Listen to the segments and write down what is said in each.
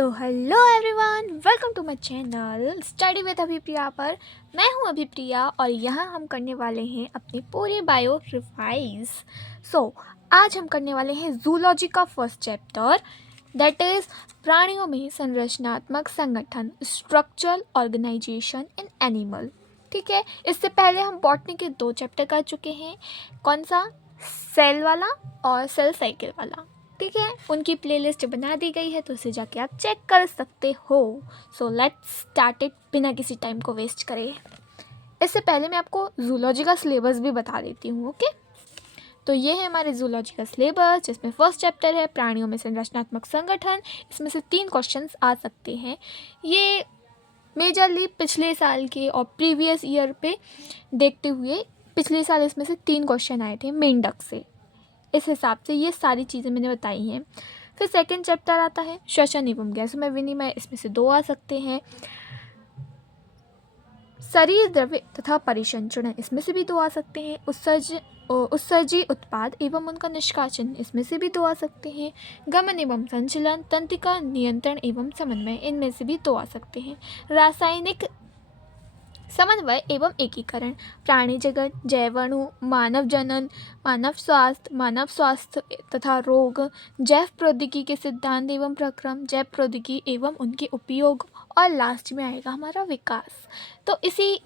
तो hello everyone, welcome to my channel study with Abhipriya पर। मैं हूं अभिप्रिया और यहाँ हम करने वाले हैं अपनी पूरी बायो रिवाइज। आज हम करने वाले हैं जूलॉजी का फर्स्ट चैप्टर, दैट इज़ प्राणियों में संरचनात्मक संगठन, स्ट्रक्चरल ऑर्गेनाइजेशन इन एनिमल। ठीक है, इससे पहले हम बॉटनी के 2 चैप्टर कर चुके हैं। कौन सा? सेल वाला और सेल साइकिल वाला। ठीक है, उनकी प्लेलिस्ट बना दी गई है तो उसे जाके आप चेक कर सकते हो। सो लेट्स स्टार्ट इट बिना किसी टाइम को वेस्ट करे। इससे पहले मैं आपको जूलॉजी का सिलेबस भी बता देती हूँ। ओके, तो ये है हमारे जूलॉजी का सिलेबस, जिसमें फर्स्ट चैप्टर है प्राणियों में संरचनात्मक संगठन। इसमें से 3 क्वेश्चंस आ सकते हैं। ये मेजरली पिछले साल के और प्रीवियस ईयर पे देखते हुए पिछले साल इसमें से 3 क्वेश्चन आए थे मेंढक से। इस हिसाब से ये सारी चीज़ें मैंने बताई हैं। फिर सेकंड चैप्टर आता है श्वसन एवं गैसों में विनिमय। इसमें से 2 आ सकते हैं। शरीर द्रव्य तथा परिसंचरण, इसमें से भी 2 आ सकते हैं। उत्सर्जी उत्पाद एवं उनका निष्कासन, इसमें से भी 2 आ सकते हैं। गमन एवं संचलन, तंत्रिका नियंत्रण एवं समन्वय, इनमें से भी 2 आ सकते हैं। रासायनिक समन्वय एवं एकीकरण, प्राणी जगत, जैवाणु, मानव जनन, मानव स्वास्थ्य तथा रोग, जैव प्रौद्योगिकी के सिद्धांत एवं प्रक्रम, जैव प्रौद्योगिकी एवं उनके उपयोग, और लास्ट में आएगा हमारा विकास। तो इसी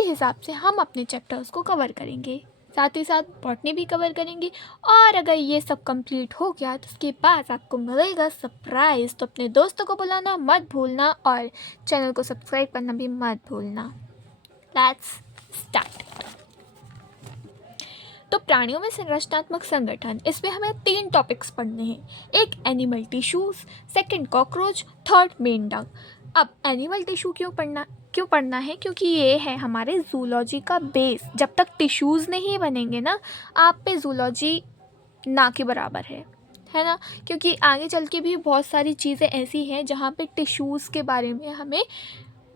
हिसाब से हम अपने चैप्टर्स को कवर करेंगे, साथ ही साथ बॉटनी भी कवर करेंगे। और अगर ये सब कंप्लीट हो गया तो उसके बाद आपको मिलेगा सरप्राइज। तो अपने दोस्तों को बुलाना मत भूलना और चैनल को सब्सक्राइब करना भी मत भूलना। Let's start. तो प्राणियों में संरचनात्मक संगठन, इसमें हमें 3 टॉपिक्स पढ़ने हैं। एक animal tissues, second cockroach, third मेंढक। अब एनिमल टिश्यू क्यों पढ़ना है? क्योंकि ये है हमारे जूलॉजी का बेस। जब तक टिश्यूज़ नहीं बनेंगे ना, आप पे जूलॉजी ना के बराबर है ना। क्योंकि आगे चल के भी बहुत सारी चीज़ें ऐसी हैं जहाँ पे टिश्यूज़ के बारे में हमें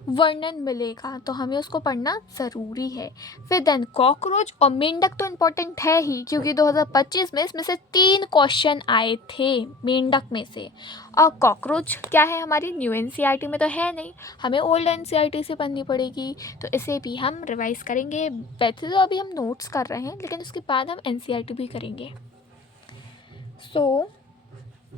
वर्णन मिलेगा, तो हमें उसको पढ़ना ज़रूरी है। फिर देन कॉकरोच और मेंढक तो इम्पोर्टेंट है ही, क्योंकि 2025 में इसमें से 3 क्वेश्चन आए थे मेंढक में से। और कॉकरोच क्या है, हमारी न्यू एनसीईआरटी में तो है नहीं, हमें ओल्ड एनसीईआरटी से पढ़नी पड़ेगी। तो इसे भी हम रिवाइज़ करेंगे। वैसे तो अभी हम नोट्स कर रहे हैं, लेकिन उसके बाद हम एनसीईआरटी भी करेंगे।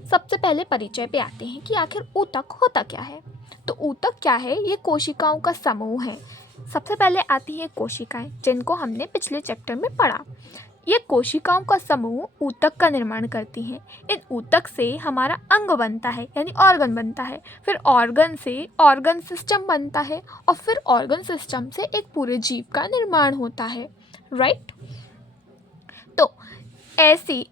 सबसे पहले परिचय पे आते हैं कि आखिर ऊतक होता क्या है। तो ऊतक क्या है? ये कोशिकाओं का समूह है। सबसे पहले आती हैं कोशिकाएं, जिनको हमने पिछले चैप्टर में पढ़ा। ये कोशिकाओं का समूह ऊतक का निर्माण करती हैं। इन ऊतक से हमारा अंग बनता है, यानी ऑर्गन बनता है। फिर ऑर्गन से ऑर्गन सिस्टम बनता है, और फिर ऑर्गन सिस्टम से एक पूरे जीव का निर्माण होता है। राइट? तो ऐसी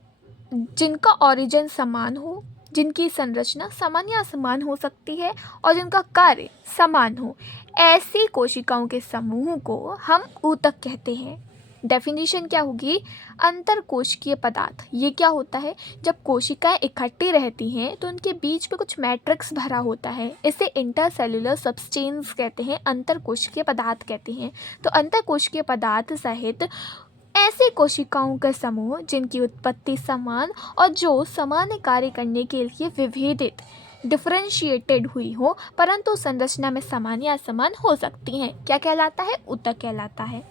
जिनका ओरिजिन समान हो, जिनकी संरचना समान या असमान हो सकती है, और जिनका कार्य समान हो, ऐसी कोशिकाओं के समूह को हम ऊतक कहते हैं। डेफिनेशन क्या होगी? अंतरकोशिकीय पदार्थ। ये क्या होता है? जब कोशिकाएं इकट्ठी रहती हैं तो उनके बीच में कुछ मैट्रिक्स भरा होता है, इसे इंटरसेल्युलर सब्सटेंस कहते हैं, अंतरकोशिकीय पदार्थ कहते हैं। तो अंतरकोशिकीय पदार्थ सहित ऐसी कोशिकाओं का समूह जिनकी उत्पत्ति समान और जो सामान्य कार्य करने के लिए विभेदित डिफरेंशिएटेड हुई हो, परंतु संरचना में समान या असमान हो सकती हैं, क्या कहलाता है? ऊतक कहलाता है।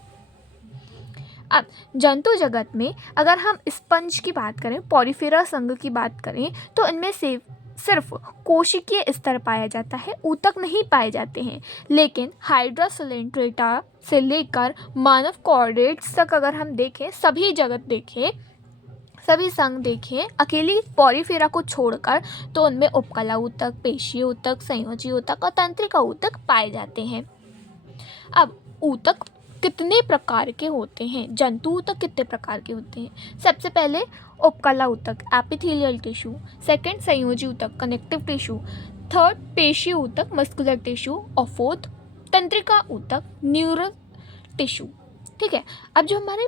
अब जंतु जगत में अगर हम स्पंज की बात करें, पॉरीफेरा संघ की बात करें, तो इनमें से सिर्फ कोशिकीय स्तर पाया जाता है, ऊतक नहीं पाए जाते हैं। लेकिन हाइड्रा सिलेंट्रेटा से लेकर मानव कॉर्डेट्स तक अगर हम देखें, सभी जगत देखें, सभी संघ देखें, अकेली पॉरीफेरा को छोड़कर, तो उनमें उपकला ऊतक, पेशीय ऊतक, संयोजी ऊतक और तंत्रिका ऊतक पाए जाते हैं। अब ऊतक कितने प्रकार के होते हैं? जंतु ऊतक कितने प्रकार के होते हैं? सबसे पहले उपकला ऊतक, एपिथेलियल टिश्यू। सेकंड संयोजी ऊतक, कनेक्टिव टिश्यू। थर्ड पेशीय ऊतक, मस्कुलर टिश्यू। और फोर्थ तंत्रिका ऊतक, न्यूरल टिश्यू। ठीक है, अब जो हमारे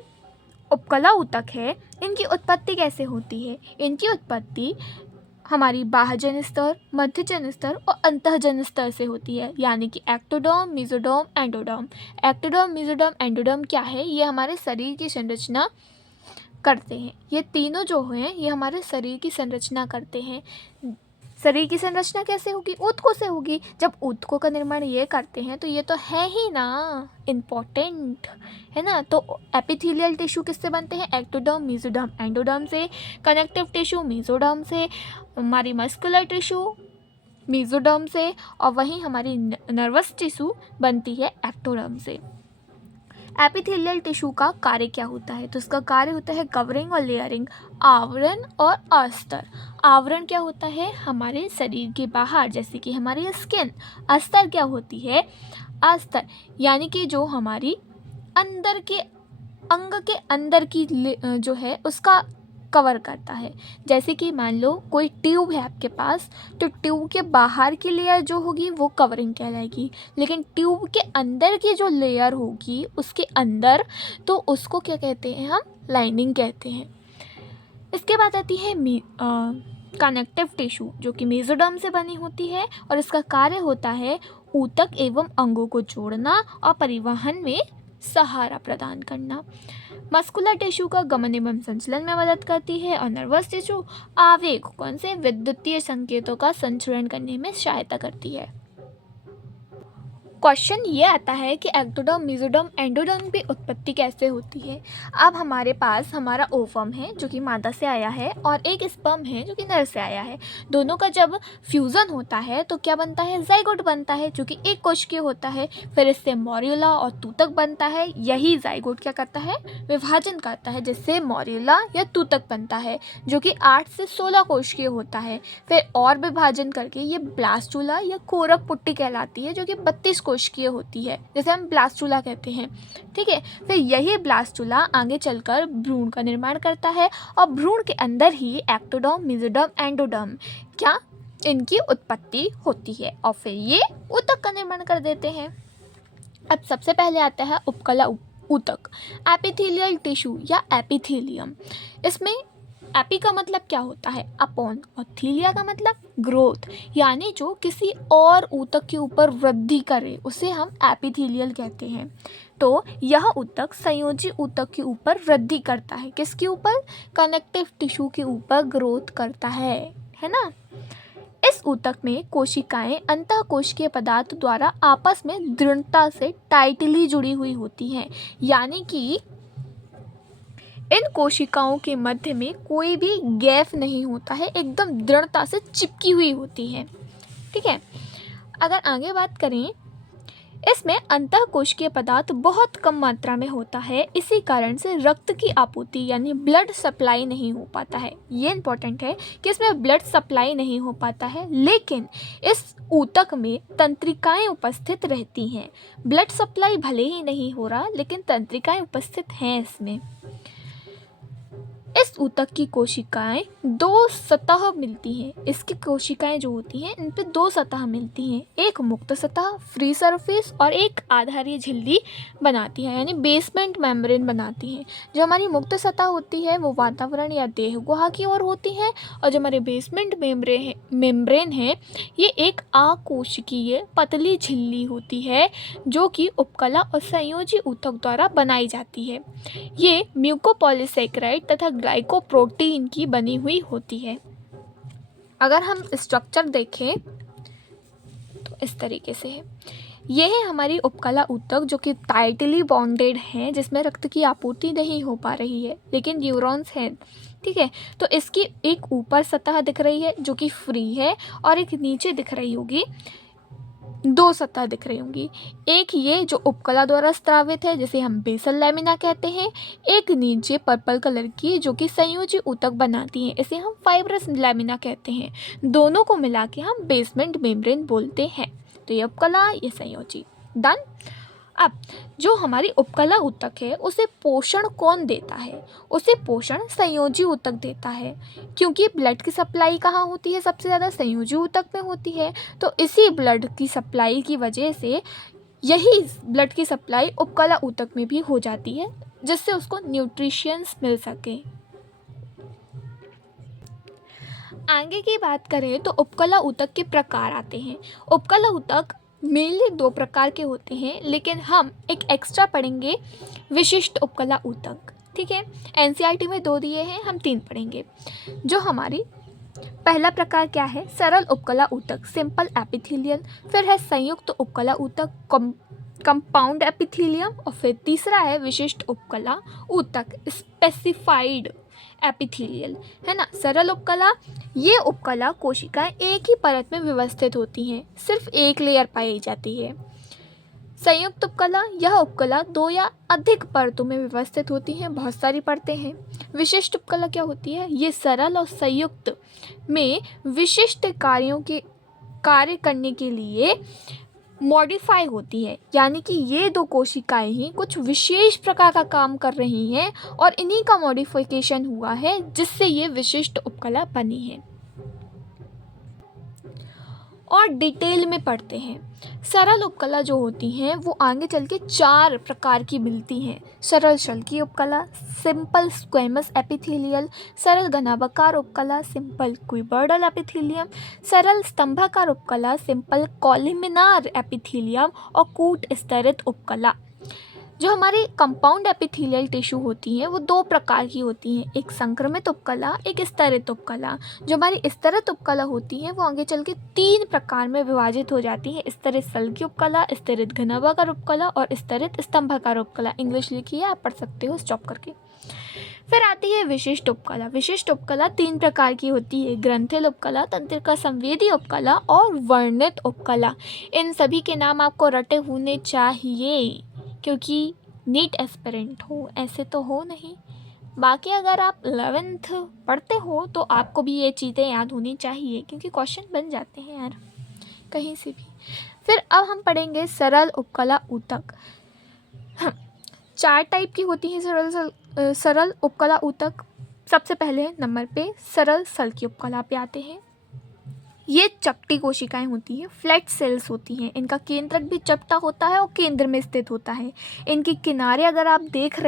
उपकला ऊतक है, इनकी उत्पत्ति कैसे होती है? इनकी उत्पत्ति हमारी बाह्यजन स्तर, मध्यजन स्तर और अंतःजन स्तर से होती है, यानी कि ectoderm, mesoderm, endoderm. Ectoderm, mesoderm, endoderm क्या है? ये हमारे शरीर की संरचना करते हैं। ये तीनों जो हैं ये हमारे शरीर की संरचना करते हैं। शरीर की संरचना कैसे होगी? ऊतकों से होगी। जब ऊतकों का निर्माण ये करते हैं तो ये तो है ही ना इम्पोर्टेंट, है ना। तो एपिथेलियल टिश्यू किससे बनते हैं? एक्टोडर्म, मेसोडर्म, एंडोडर्म से। कनेक्टिव टिश्यू मेसोडर्म से। हमारी मस्कुलर टिश्यू मेसोडर्म से। और वहीं हमारी नर्वस टिश्यू बनती है एक्टोडर्म से। एपिथेलियल टिश्यू का कार्य क्या होता है? तो इसका कार्य होता है कवरिंग और लेयरिंग, आवरण और अस्तर। आवरण क्या होता है? हमारे शरीर के बाहर, जैसे कि हमारी स्किन। अस्तर क्या होती है? अस्तर यानी कि जो हमारी अंदर के अंग के अंदर की जो है उसका कवर करता है। जैसे कि मान लो कोई ट्यूब है आपके पास, तो ट्यूब के बाहर की लेयर जो होगी वो कवरिंग कहलाएगी, लेकिन ट्यूब के अंदर की जो लेयर होगी उसके अंदर, तो उसको क्या कहते हैं? हम लाइनिंग कहते हैं। इसके बाद आती है कनेक्टिव टिश्यू, जो कि मेसोडर्म से बनी होती है और इसका कार्य होता है ऊतक एवं अंगों को जोड़ना और परिवहन में सहारा प्रदान करना। मस्कुलर टिश्यू का गमन एवं संचलन में मदद करती है और नर्वस टिश्यू आवेग कौन से विद्युतीय संकेतों का संचरण करने में सहायता करती है। क्वेश्चन ये आता है कि एक्टोडर्म, मेसोडर्म, एंडोडर्म की उत्पत्ति कैसे होती है। अब हमारे पास हमारा ओवम है जो कि मादा से आया है और एक स्पर्म है जो कि नर से आया है। दोनों का जब फ्यूज़न होता है तो क्या बनता है? जाइगोट बनता है जो कि एक कोशिकीय होता है। फिर इससे मॉर्यूला और तूतक बनता है। यही जाइगोट क्या करता है? विभाजन करता है, जिससे मॉर्यूला या तूतक बनता है जो कि 8 से 16 कोशिकीय होता है। फिर और विभाजन करके ये ब्लास्टुला या कोरक पुट्टी कहलाती है जो कि 32 कोशिकीय होती है, जैसे हम ब्लास्टुला कहते हैं। ठीक है। फिर यही ब्लास्टुला आगे चलकर भ्रूण का निर्माण करता है और भ्रूण के अंदर ही एक्टोडर्म, मेसोडर्म, एंडोडर्म क्या इनकी उत्पत्ति होती है और फिर ये ऊतक का निर्माण कर देते हैं। अब सबसे पहले आता है उपकला ऊतक, एपिथेलियल टिश्यू या एपिथेलियम। इसमें एपी का मतलब क्या होता है? अपॉन, और थीलिया का मतलब ग्रोथ, यानी जो किसी और ऊतक के ऊपर वृद्धि करे उसे हम एपिथेलियल कहते हैं। तो यह ऊतक संयोजी ऊतक के ऊपर वृद्धि करता है। किसके ऊपर? कनेक्टिव टिश्यू के ऊपर ग्रोथ करता है ना। इस ऊतक में कोशिकाएं अंतःकोशिकीय पदार्थ द्वारा आपस में दृढ़ता से टाइटली जुड़ी हुई होती हैं, यानी कि इन कोशिकाओं के मध्य में कोई भी गैप नहीं होता है, एकदम दृढ़ता से चिपकी हुई होती है। ठीक है। अगर आगे बात करें, इसमें अंतःकोशिकीय पदार्थ बहुत कम मात्रा में होता है, इसी कारण से रक्त की आपूर्ति यानी ब्लड सप्लाई नहीं हो पाता है। ये इंपॉर्टेंट है कि इसमें ब्लड सप्लाई नहीं हो पाता है, लेकिन इस ऊतक में तंत्रिकाएं उपस्थित रहती हैं। ब्लड सप्लाई भले ही नहीं हो रहा, लेकिन तंत्रिकाएं उपस्थित हैं इसमें। इस ऊतक की कोशिकाएं दो सतह मिलती हैं। इसकी कोशिकाएं जो होती हैं इन पे दो सतह मिलती हैं, एक मुक्त सतह फ्री सरफेस और एक आधारीय झिल्ली बनाती है, यानी बेसमेंट मेम्ब्रेन बनाती हैं। जो हमारी मुक्त सतह होती है वो वातावरण या देह गुहा की ओर होती है, और जो हमारे बेसमेंट मेम्ब्रेन है ये एक अकोशिकीय पतली झिल्ली होती है जो कि उपकला और संयोजी ऊतक द्वारा बनाई जाती है। ये म्यूकोपॉलीसैकेराइड तथा ग्लाइकोप्रोटीन की बनी हुई होती है। अगर हम स्ट्रक्चर देखें तो इस तरीके से है। यह है हमारी उपकला ऊतक जो कि टाइटली बॉन्डेड है, जिसमें रक्त की आपूर्ति नहीं हो पा रही है, लेकिन न्यूरॉन्स हैं। ठीक है। तो इसकी एक ऊपर सतह दिख रही है जो कि फ्री है, और एक नीचे दिख रही होगी, दो सतह दिख रही होंगी। एक ये जो उपकला द्वारा स्रावित है जिसे हम बेसल लैमिना कहते हैं, एक नीचे पर्पल कलर की जो कि संयोजी ऊतक बनाती है, इसे हम फाइब्रस लैमिना कहते हैं। दोनों को मिला के हम बेसमेंट मेम्ब्रेन बोलते हैं। तो ये उपकला, ये संयोजी। डन। अब जो हमारी उपकला ऊतक है उसे पोषण कौन देता है? उसे पोषण संयोजी ऊतक देता है, क्योंकि ब्लड की सप्लाई कहाँ होती है? सबसे ज़्यादा संयोजी ऊतक में होती है। तो इसी ब्लड की सप्लाई की वजह से यही ब्लड की सप्लाई उपकला ऊतक में भी हो जाती है, जिससे उसको न्यूट्रिशंस मिल सके। आगे की बात करें तो उपकला ऊतक के प्रकार आते हैं। उपकला ऊतक मेनली दो प्रकार के होते हैं, लेकिन हम एक एक्स्ट्रा पढ़ेंगे, विशिष्ट उपकला ऊतक। ठीक है। एनसीईआरटी में 2 दिए हैं, हम 3 पढ़ेंगे। जो हमारी पहला प्रकार क्या है, सरल उपकला ऊतक सिंपल एपिथेलियल, फिर है संयुक्त उपकला ऊतक कंपाउंड एपिथेलियम, और फिर तीसरा है विशिष्ट उपकला ऊतक स्पेसिफाइड एपिथेलियल, है ना। सरल उपकला, ये उपकला कोशिकाएं एक ही परत में व्यवस्थित होती हैं, सिर्फ एक लेयर पाई जाती है। संयुक्त उपकला, यह उपकला दो या अधिक परतों में व्यवस्थित होती हैं, बहुत सारी परतें हैं। विशिष्ट उपकला क्या होती है, ये सरल और संयुक्त में विशिष्ट कार्य करने के लिए मॉडिफाई होती है, यानी कि ये दो कोशिकाएं ही कुछ विशेष प्रकार का काम कर रही हैं और इन्हीं का मॉडिफिकेशन हुआ है जिससे ये विशिष्ट उपकला बनी है। और डिटेल में पढ़ते हैं। सरल उपकला जो होती हैं वो आगे चल के 4 प्रकार की मिलती हैं। सरल शल्कीय उपकला, सिंपल स्क्वेमस एपिथेलियल, सरल घनाभाकार उपकला, सिंपल क्यूबॉइडल एपिथेलियम, सरल स्तंभाकार उपकला, सिंपल कॉलमिनार एपिथेलियम, और कूट स्तरित उपकला। जो हमारी कंपाउंड एपिथेलियल टिश्यू होती हैं वो 2 प्रकार की होती हैं, एक संक्रमित उपकला, एक स्तरित उपकला। जो हमारी स्तरित उपकला होती हैं वो आगे चल के 3 प्रकार में विभाजित हो जाती हैं, स्तरित शल्कीय उपकला, स्तरित घनाभाकार उपकला और स्तरित स्तंभाकार उपकला। इंग्लिश लिखी है, आप पढ़ सकते हो स्टॉप करके। फिर आती है विशिष्ट उपकला। विशिष्ट उपकला 3 प्रकार की होती है, ग्रंथिल उपकला, तंत्रिका संवेदी उपकला और वर्णित उपकला। इन सभी के नाम आपको रटे होने चाहिए क्योंकि नीट एस्पिरेंट हो, ऐसे तो हो नहीं। बाकी अगर आप 11th पढ़ते हो तो आपको भी ये चीज़ें याद होनी चाहिए क्योंकि क्वेश्चन बन जाते हैं यार कहीं से भी। फिर अब हम पढ़ेंगे सरल उपकला ऊतक। 4 टाइप की होती हैं सरल उपकला ऊतक। सबसे पहले नंबर पे सरल शल्कीय उपकला पे आते हैं। ये चपटी कोशिकाएं होती हैं, फ्लैट सेल्स होती हैं। इनका केंद्रक भी चपटा होता है और केंद्र में स्थित होता है। इनके किनारे अगर आप देख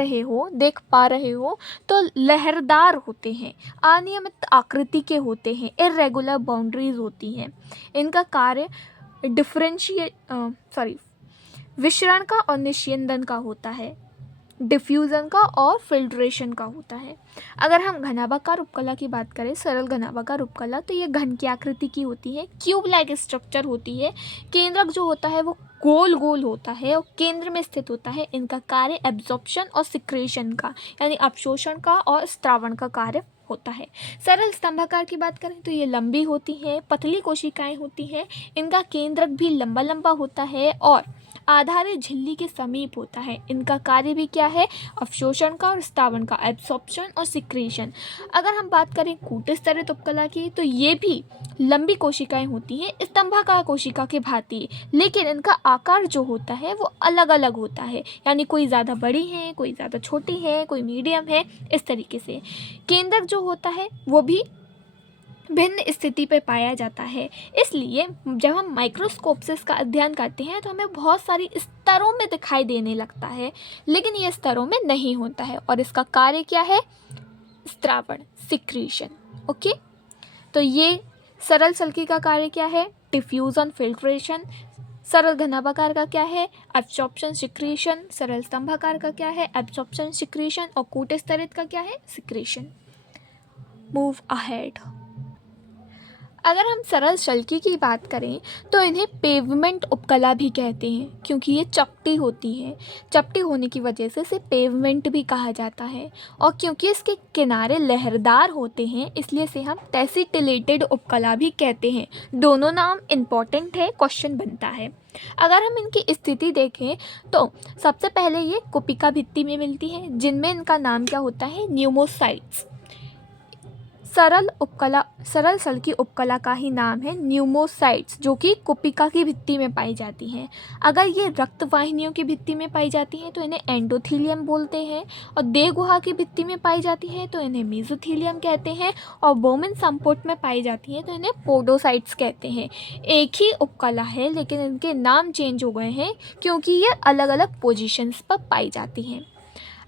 पा रहे हो तो लहरदार होते हैं, अनियमित आकृति के होते हैं, इर्रेगुलर बाउंड्रीज होती हैं। इनका कार्य विशरण का और निस्यंदन का होता है, डिफ्यूज़न का और फिल्ट्रेशन का होता है। अगर हम घनाभाकार उपकला की बात करें, सरल घनाभाकार उपकला, तो ये घन की आकृति की होती है, क्यूब लाइक स्ट्रक्चर होती है। केंद्रक जो होता है वो गोल गोल होता है और केंद्र में स्थित होता है। इनका कार्य एब्जॉर्प्शन और सिक्रेशन का यानी अवशोषण का और स्त्रावण का कार्य होता है। सरल स्तंभाकार की बात करें तो ये लंबी होती है, पतली कोशिकाएं होती हैं। इनका केंद्रक भी लंबा लंबा होता है और आधारित झिल्ली के समीप होता है। इनका कार्य भी क्या है, अवशोषण का और स्त्रावण का, एब्सॉर्प्शन और सिक्रेशन। अगर हम बात करें कूट स्तरित उपकला की तो ये भी लंबी कोशिकाएं होती हैं स्तंभाकार कोशिका के भांति, लेकिन इनका आकार जो होता है वो अलग अलग होता है, यानी कोई ज़्यादा बड़ी है, कोई ज़्यादा छोटी है, कोई मीडियम है, इस तरीके से। केंद्रक जो होता है वो भी भिन्न स्थिति पर पाया जाता है। इसलिए जब हम माइक्रोस्कोप से इसका अध्ययन करते हैं तो हमें बहुत सारी स्तरों में दिखाई देने लगता है, लेकिन ये स्तरों में नहीं होता है। और इसका कार्य क्या है, स्त्रावण, सिक्रीशन। ओके, तो ये सरल शल्की का कार्य क्या है, डिफ्यूजन, फिल्ट्रेशन। सरल घनाभाकार का क्या है, एब्जॉर्प्शन, सिक्रीशन। सरल स्तंभाकार का क्या है, एब्जॉर्प्शन, सिक्रीशन। और कूट स्तरित का क्या है, सिक्रीशन। Move ahead. अगर हम सरल शल्की की बात करें तो इन्हें पेवमेंट उपकला भी कहते हैं क्योंकि ये चपटी होती है। चपटी होने की वजह से इसे पेवमेंट भी कहा जाता है, और क्योंकि इसके किनारे लहरदार होते हैं इसलिए इसे हम टेसिटिलेटेड उपकला भी कहते हैं। दोनों नाम इम्पॉर्टेंट है, क्वेश्चन बनता है। अगर हम इनकी स्थिति देखें तो सबसे पहले ये कुपिका भित्ति में मिलती है, जिनमें इनका नाम क्या होता है, न्यूमोसाइट्स। सरल शल्की उपकला का ही नाम है न्यूमोसाइट्स, जो कि कुपिका की भित्ति में पाई जाती हैं। अगर ये रक्त वाहिनियों की भित्ति में पाई जाती हैं तो इन्हें एंडोथीलियम बोलते हैं, और देह गुहा की भित्ति में पाई जाती है तो इन्हें मेसोथीलियम कहते हैं, और बोमिन संपुट में पाई जाती हैं तो इन्हें पोडोसाइट्स कहते हैं। एक ही उपकला है लेकिन इनके नाम चेंज हो गए हैं क्योंकि ये अलग अलग पोजिशंस पर पाई जाती हैं।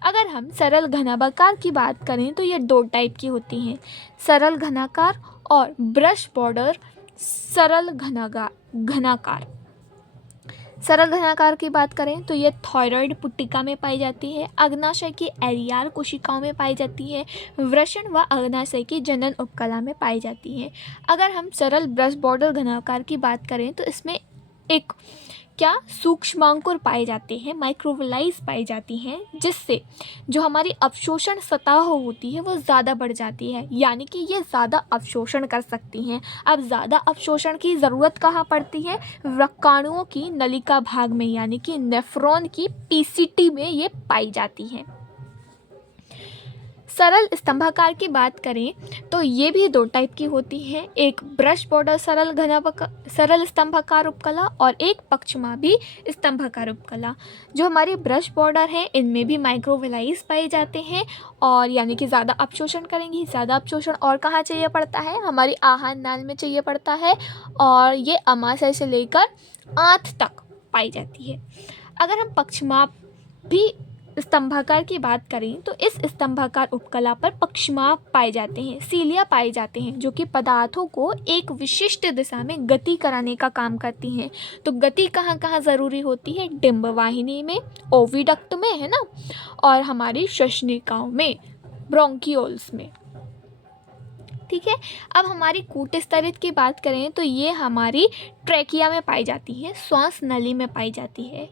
अगर हम सरल घनाभाकार की बात करें तो ये 2 टाइप की होती हैं, सरल घनाकार और ब्रश बॉर्डर सरल घनाकार। सरल घनाकार की बात करें तो ये थायराइड पुट्टिका में पाई जाती है, अग्नाशय की एरियाल कोशिकाओं में पाई जाती है, वृषण व अग्नाशय की जनन उपकला में पाई जाती है। अगर हम सरल ब्रश बॉर्डर घनाकार की बात करें तो इसमें एक सूक्ष्मांकुर पाए जाते हैं, माइक्रोविलाइज पाई जाती हैं, जिससे जो हमारी अवशोषण सतह होती है वो ज़्यादा बढ़ जाती है, यानी कि ये ज़्यादा अवशोषण कर सकती हैं। अब ज़्यादा अवशोषण की ज़रूरत कहाँ पड़ती है? वृक्काणुओं की नलिका भाग में, यानी कि नेफ्रॉन की पीसीटी में ये पाई जाती हैं। सरल स्तंभाकार की बात करें तो ये भी दो टाइप की होती हैं, एक ब्रश बॉर्डर सरल स्तंभाकार उपकला और एक पक्षमाभी स्तंभाकार उपकला। जो हमारी ब्रश बॉर्डर है इनमें भी माइक्रोविलाइज पाए जाते हैं और यानी कि ज़्यादा अवशोषण करेंगी। ज़्यादा अवशोषण और कहाँ चाहिए पड़ता है? हमारी आहार नाल में चाहिए पड़ता है और ये अमाशय से लेकर आंत तक पाई जाती है। अगर हम पक्षमाभी स्तंभाकार की बात करें तो इस स्तंभाकार उपकला पर पक्षमाप पाए जाते हैं, सीलिया पाए जाते हैं, जो कि पदार्थों को एक विशिष्ट दिशा में गति कराने का काम करती हैं। तो गति कहाँ कहाँ ज़रूरी होती है? डिंब वाहिनी में, ओविडक्ट में, है ना, और हमारी श्वसनिकाओं में, ब्रोंकियोल्स में। ठीक है। अब हमारी कूट स्तरित की बात करें तो ये हमारी ट्रैकिया में पाई जाती है, श्वास नली में पाई जाती है।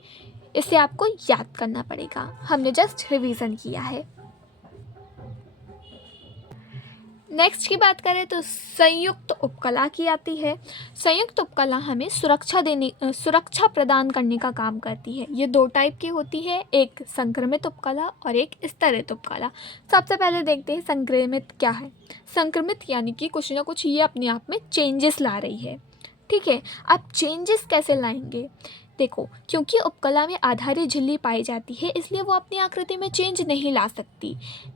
इसे आपको याद करना पड़ेगा, हमने जस्ट रिवीजन किया है। नेक्स्ट की बात करें तो संयुक्त उपकला की आती है। संयुक्त उपकला हमें सुरक्षा प्रदान करने का काम करती है। ये दो टाइप की होती है, एक संक्रमित उपकला और एक स्तरित उपकला। सबसे पहले देखते हैं संक्रमित क्या है। संक्रमित यानी कि कुछ ना कुछ ये अपने आप में चेंजेस ला रही है। ठीक है। अब चेंजेस कैसे लाएंगे? देखो, क्योंकि उपकला में आधारी झिल्ली पाई जाती है इसलिए वो अपनी आकृति में चेंज नहीं ला सकती,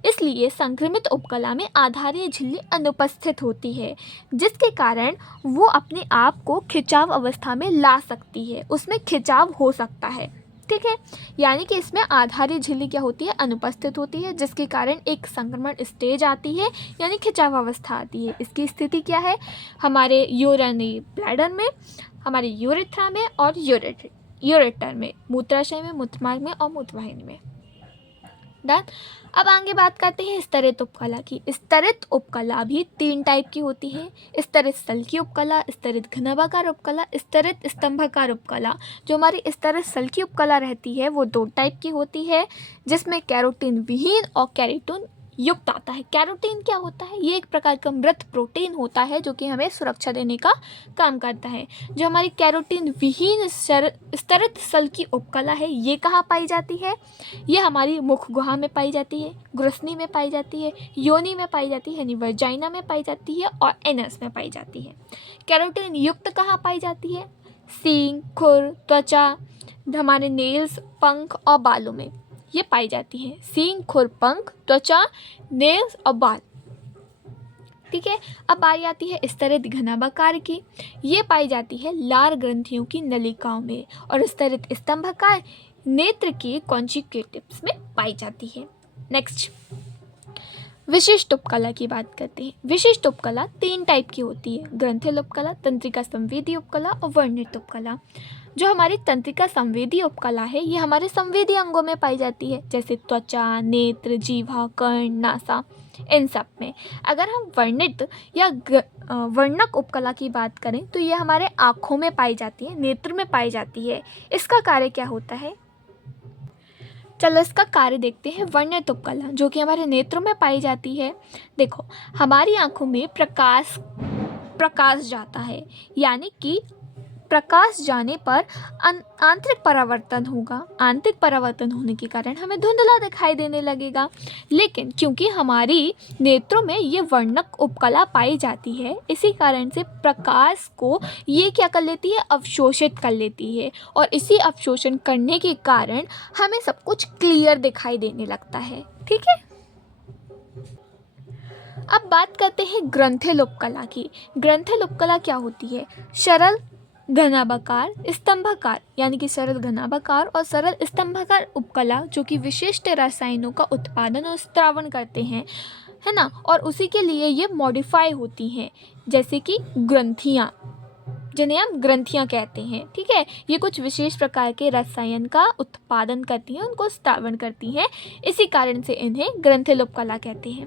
इसलिए संक्रमित उपकला में आधारी झिल्ली अनुपस्थित होती है, जिसके कारण वो अपने आप को खिंचाव अवस्था में ला सकती है, उसमें खिंचाव हो सकता है। ठीक है। यानी कि इसमें आधारी झिल्ली क्या होती है? अनुपस्थित होती है, जिसके कारण एक संक्रमण स्टेज आती है, यानी खिंचाव अवस्था आती है। इसकी स्थिति क्या है? हमारे यूरिनरी ब्लैडर में, हमारे यूरेथ्रा में और यूरेटर में, मूत्राशय में, मूत्रमार्ग में और मूत्रवाहिनी में। डन। अब आगे बात करते हैं स्तरित उपकला की। स्तरित उपकला भी तीन टाइप की होती है, स्तरित सल्की उपकला, स्तरित घनाभाकार उपकला, स्तरित स्तंभाकार उपकला। जो हमारी स्तरित सल्की उपकला रहती है वो दो टाइप की होती है, जिसमें कैरोटीन विहीन और कैरोटीन युक्त आता है। कैरोटीन क्या होता है? ये एक प्रकार का मृत प्रोटीन होता है जो कि हमें सुरक्षा देने का काम करता है। जो हमारी कैरोटीन विहीन स्तरित सल्की उपकला है ये कहाँ पाई जाती है? ये हमारी मुख गुहा में पाई जाती है, ग्रसनी में पाई जाती है, योनि में पाई जाती है, यानी वर्जाइना में पाई जाती है और एनस में पाई जाती है। कैरोटीन युक्त कहाँ पाई जाती है? सींग, खुर, त्वचा, हमारे नेल्स, पंख और बालों में ये पाई जाती है। सींग, खुर, पंख, त्वचा, नेल्स और बाल। ठीक है। अब बारी आती है स्तरित घनाभाकार की। ये पाई जाती है लार ग्रंथियों की नलिकाओं में, और स्तरित स्तंभाकार नेत्र के कॉन्जुगेटिव्स में पाई जाती है। नेक्स्ट, विशिष्ट उपकला की बात करते हैं। विशिष्ट उपकला तीन टाइप की होती है, ग्रंथिल उपकला, तंत्रिका संवेदी उपकला और वर्णित उपकला। जो हमारी तंत्रिका संवेदी उपकला है ये हमारे संवेदी अंगों में पाई जाती है, जैसे त्वचा, नेत्र, जीवा, कर्ण, नासा, इन सब में। अगर हम वर्णित या वर्णक उपकला की बात करें तो ये हमारे आँखों में पाई जाती है, नेत्र में पाई जाती है। इसका कार्य क्या होता है? चलो इसका कार्य देखते हैं। वर्णित उपकला जो कि हमारे नेत्रों में पाई जाती है। देखो, हमारी आँखों में प्रकाश जाता है, यानी कि प्रकाश जाने पर आंतरिक परावर्तन होगा। आंतरिक परावर्तन होने के कारण हमें धुंधला दिखाई देने लगेगा। लेकिन क्योंकि हमारी नेत्रों में ये वर्णक उपकला पाई जाती है, इसी कारण से प्रकाश को ये क्या कर लेती है? अवशोषित कर लेती है, और इसी अवशोषण करने के कारण हमें सब कुछ क्लियर दिखाई देने लगता है। ठीक है। अब बात करते हैं ग्रंथिल उपकला की। ग्रंथिल उपकला क्या होती है? सरल घनाभाकार, स्तंभाकार, यानी कि सरल घनाभाकार और सरल स्तंभाकार उपकला जो कि विशिष्ट रसायनों का उत्पादन और स्त्रावण करते हैं, है ना, और उसी के लिए ये मॉडिफाई होती हैं, जैसे कि ग्रंथियाँ, जिन्हें हम ग्रंथियां कहते हैं। ठीक है, ये कुछ विशेष प्रकार के रसायन का उत्पादन करती हैं, उनको स्त्रावन करती हैं, इसी कारण से इन्हें ग्रंथिल उपकला कहते हैं।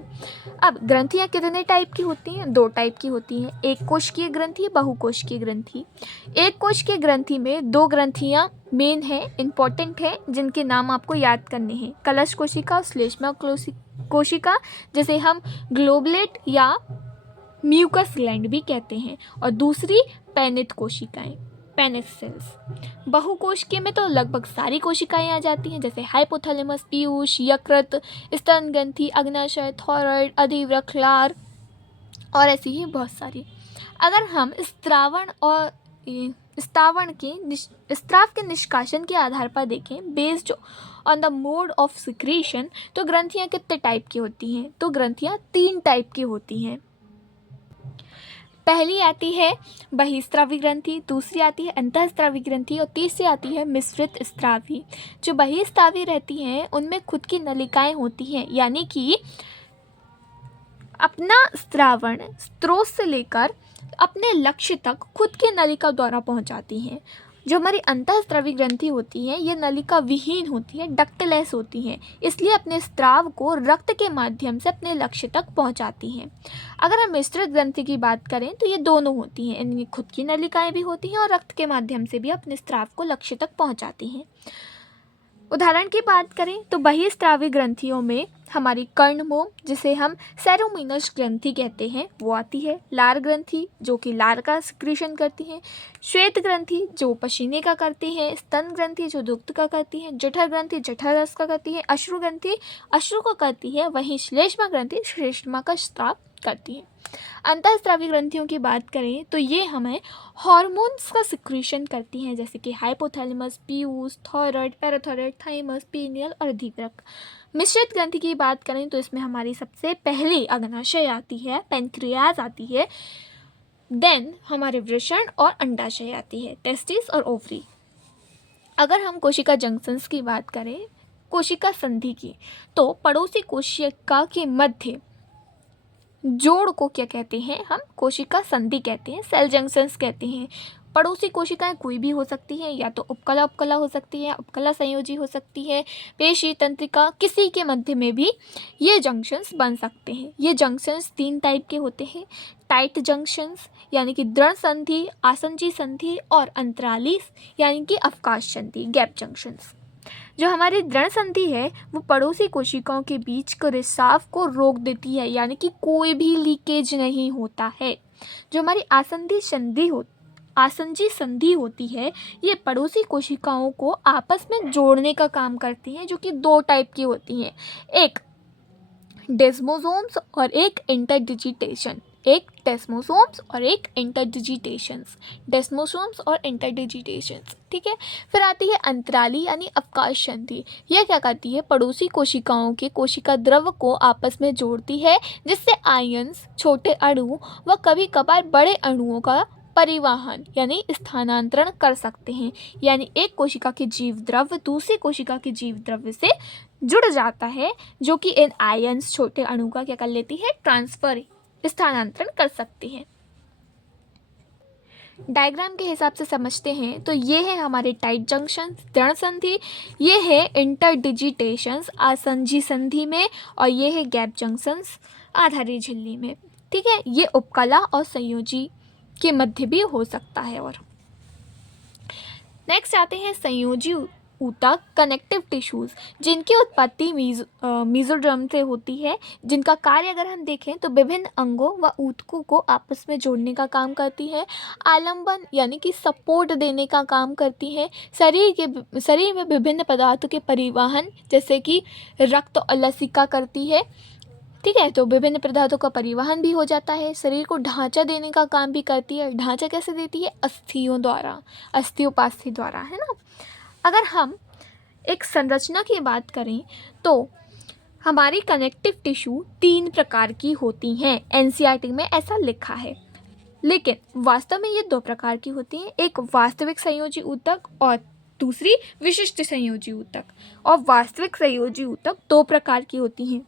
अब ग्रंथियां कितने टाइप की होती हैं? 2 टाइप की होती हैं, एक कोशिकीय ग्रंथि, बहुकोशिकीय ग्रंथि। एक कोशिकीय ग्रंथि में 2 ग्रंथियां मेन है, इंपॉर्टेंट है, जिनके नाम आपको याद करने हैं, कलश कोशिका और श्लेष्मा कोशिका, जिसे हम ग्लोबुलेट या म्यूकस ग्लैंड भी कहते हैं, और दूसरी पैनित कोशिकाएं, पेनिस सेल्स। बहुकोशिकीय में तो लगभग सारी कोशिकाएं आ जाती हैं, जैसे हाइपोथैलेमस, पीयूष, यकृत, स्तन ग्रंथि, अग्नाशय, थायराइड, अधिवृक्क, लार और ऐसी ही बहुत सारी। अगर हम स्त्राव के निष्कासन के आधार पर देखें, based on the mode of secretion, तो ग्रंथियां कितने टाइप की होती हैं? तो ग्रंथियां 3 टाइप की होती हैं। पहली आती है बहिस्त्रावी ग्रंथि, दूसरी आती है अंतःस्त्रावी ग्रंथि और तीसरी आती है मिश्रित स्त्रावी। जो बहिस्त्रावी रहती हैं उनमें खुद की नलिकाएं होती हैं, यानी कि अपना स्त्रावण स्रोत से लेकर अपने लक्ष्य तक खुद के नलिका द्वारा पहुंचाती हैं। जो हमारी अंतःस्त्रावी ग्रंथि होती है ये नलिका विहीन होती है, डक्टलेस होती हैं, इसलिए अपने स्त्राव को रक्त के माध्यम से अपने लक्ष्य तक पहुंचाती हैं। अगर हम मिश्रित ग्रंथि की बात करें तो ये दोनों होती हैं, इनकी खुद की नलिकाएं भी होती हैं और रक्त के माध्यम से भी अपने स्त्राव को लक्ष्य तक पहुंचाती हैं। उदाहरण की बात करें तो बहिस्त्रावी ग्रंथियों में हमारी कर्णमोम, जिसे हम सेरोमिनस ग्रंथि कहते हैं, वो आती है। लार ग्रंथि जो कि लार का सिक्रीशन करती है, श्वेत ग्रंथि जो पसीने का करती है, स्तन ग्रंथि जो दुग्ध का करती है, जठर ग्रंथि जठर रस का करती है, अश्रु ग्रंथि अश्रु का करती है, वहीं श्लेष्मा ग्रंथि श्लेष्मा का स्त्राव करती है। अंतःस्त्रावी ग्रंथियों की बात करें तो ये हमें हार्मोन्स का सिक्रीशन करती हैं, जैसे कि hypothalamus, Piyush, thyroid, parathyroid, thymus, pineal और अधिवृक्क। मिश्रित ग्रंथि की बात करें तो इसमें हमारी सबसे पहले अग्नाशय आती है, पेनक्रियाज आती है, देन हमारे वृषण और अंडाशय आती है, टेस्टिस और ओवरी। अगर हम कोशिका जंक्शंस की बात करें, कोशिका संधि की, तो पड़ोसी कोशिका के मध्य जोड़ को क्या कहते हैं? हम कोशिका संधि कहते हैं, सेल जंक्शंस कहते हैं। पड़ोसी कोशिकाएं कोई भी हो सकती हैं, या तो उपकला हो सकती है, उपकला संयोजी हो सकती है, पेशी, तंत्रिका, किसी के मध्य में भी ये जंक्शंस बन सकते हैं। ये जंक्शंस 3 टाइप के होते हैं, टाइट जंक्शंस यानी कि दृढ़ संधि, आसंजी संधि, और अंतराली यानी कि अवकाश संधि, गैप जंक्शंस। जो हमारी दृढ़ संधि है वो पड़ोसी कोशिकाओं के बीच के रिसाव को रोक देती है, यानी कि कोई भी लीकेज नहीं होता है। जो हमारी आसंजी संधि होती है ये पड़ोसी कोशिकाओं को आपस में जोड़ने का काम करती हैं, जो कि 2 टाइप की होती हैं, एक डेस्मोसोम्स और एक इंटरडिजिटेशन। एक डेस्मोसोम्स और एक इंटरडिजिटेशंस, डेस्मोसोम्स और इंटरडिजिटेशंस। ठीक है, फिर आती है अंतराली यानी अवकाश संधि। यह क्या करती है? पड़ोसी कोशिकाओं के कोशिका द्रव को आपस में जोड़ती है, जिससे आयंस, छोटे अणु व कभी कभार बड़े अणुओं का परिवहन यानी स्थानांतरण कर सकते हैं। यानी एक कोशिका के जीव द्रव्य दूसरी कोशिका के जीव द्रव्य से जुड़ जाता है, जो कि इन आयंस, छोटे अणु का क्या कर लेती है? ट्रांसफर, स्थानांतरण कर सकती है। डायग्राम के हिसाब से समझते हैं तो ये है हमारे टाइट जंक्शन, दृढ़ संधि, ये है इंटरडिजिटेशंस आसंजी संधि में, और ये है गैप जंक्शंस आधारी झिल्ली में। ठीक है, ये उपकला और संयोजी के मध्य भी हो सकता है। और नेक्स्ट आते हैं संयोजी ऊतक, कनेक्टिव टिश्यूज़, जिनकी उत्पत्ति मेसोडर्म से होती है, जिनका कार्य अगर हम देखें तो विभिन्न अंगों व ऊतकों को आपस में जोड़ने का काम करती है, आलंबन यानी कि सपोर्ट देने का काम करती है, शरीर में विभिन्न पदार्थों के परिवहन जैसे कि रक्त और लसिका करती है। ठीक है, तो विभिन्न पदार्थों का परिवहन भी हो जाता है, शरीर को ढांचा देने का काम भी करती है। ढांचा कैसे देती है? अस्थियों द्वारा, अस्थियोपास्थि द्वारा, है ना। अगर हम एक संरचना की बात करें तो हमारी कनेक्टिव टिश्यू 3 प्रकार की होती हैं, एनसीईआरटी में ऐसा लिखा है, लेकिन वास्तव में ये 2 प्रकार की होती हैं, एक वास्तविक संयोजी ऊतक और दूसरी विशिष्ट संयोजी ऊतक। और वास्तविक संयोजी ऊतक 2 प्रकार की होती हैं,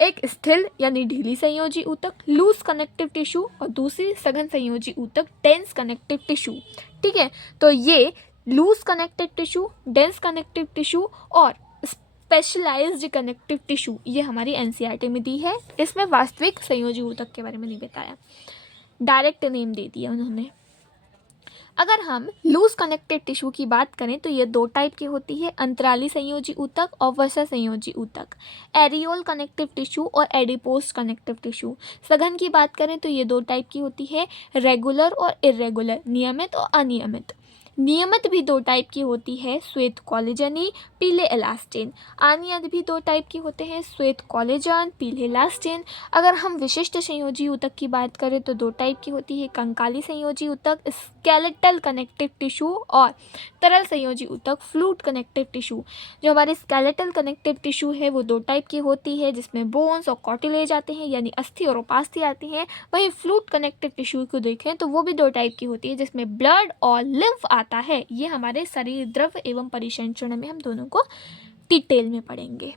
एक स्थिर यानी ढीली संयोजी ऊतक, लूज कनेक्टिव टिश्यू, और दूसरी सघन संयोजी ऊतक, डेंस कनेक्टिव टिश्यू। ठीक है, तो ये loose connective tissue, dense connective tissue और स्पेशलाइज्ड कनेक्टिव टिश्यू ये हमारी एनसीईआरटी में दी है। इसमें वास्तविक संयोजी ऊतक के बारे में नहीं बताया, डायरेक्ट नेम दे दिया उन्होंने। अगर हम लूज कनेक्टेड टिश्यू की बात करें तो ये दो टाइप की होती है, अंतराली संयोजी ऊतक और वसा संयोजी ऊतक, एरियोल कनेक्टिव टिश्यू और एडिपोज कनेक्टिव टिश्यू। सघन की बात करें तो ये दो टाइप की होती है, रेगुलर और इरेगुलर, नियमित और अनियमित। नियमित भी दो टाइप की होती है, श्वेत कोलेजनी, पीले इलास्टिन। अनियमित भी दो टाइप के होते हैं, श्वेत कोलेजन, पीले इलास्टिन। अगर हम विशिष्ट संयोजी ऊतक की बात करें तो दो टाइप की होती है, कंकाली संयोजी ऊतक, स्केलेटल कनेक्टिव टिश्यू, और तरल संयोजी ऊतक, फ्लूइड कनेक्टिव टिश्यू। जो हमारे स्केलेटल कनेक्टिव टिश्यू है वो दो टाइप की होती है, जिसमें बोन्स और कार्टिलेज आते हैं यानी अस्थि और उपास्थि आती हैं। वहीं फ्लूइड कनेक्टिव टिश्यू को देखें तो वो भी दो टाइप की होती है, जिसमें ब्लड और लिम्फ आता है। ये हमारे शरीर द्रव एवं परिसंचरण में हम दोनों को डिटेल में पढ़ेंगे।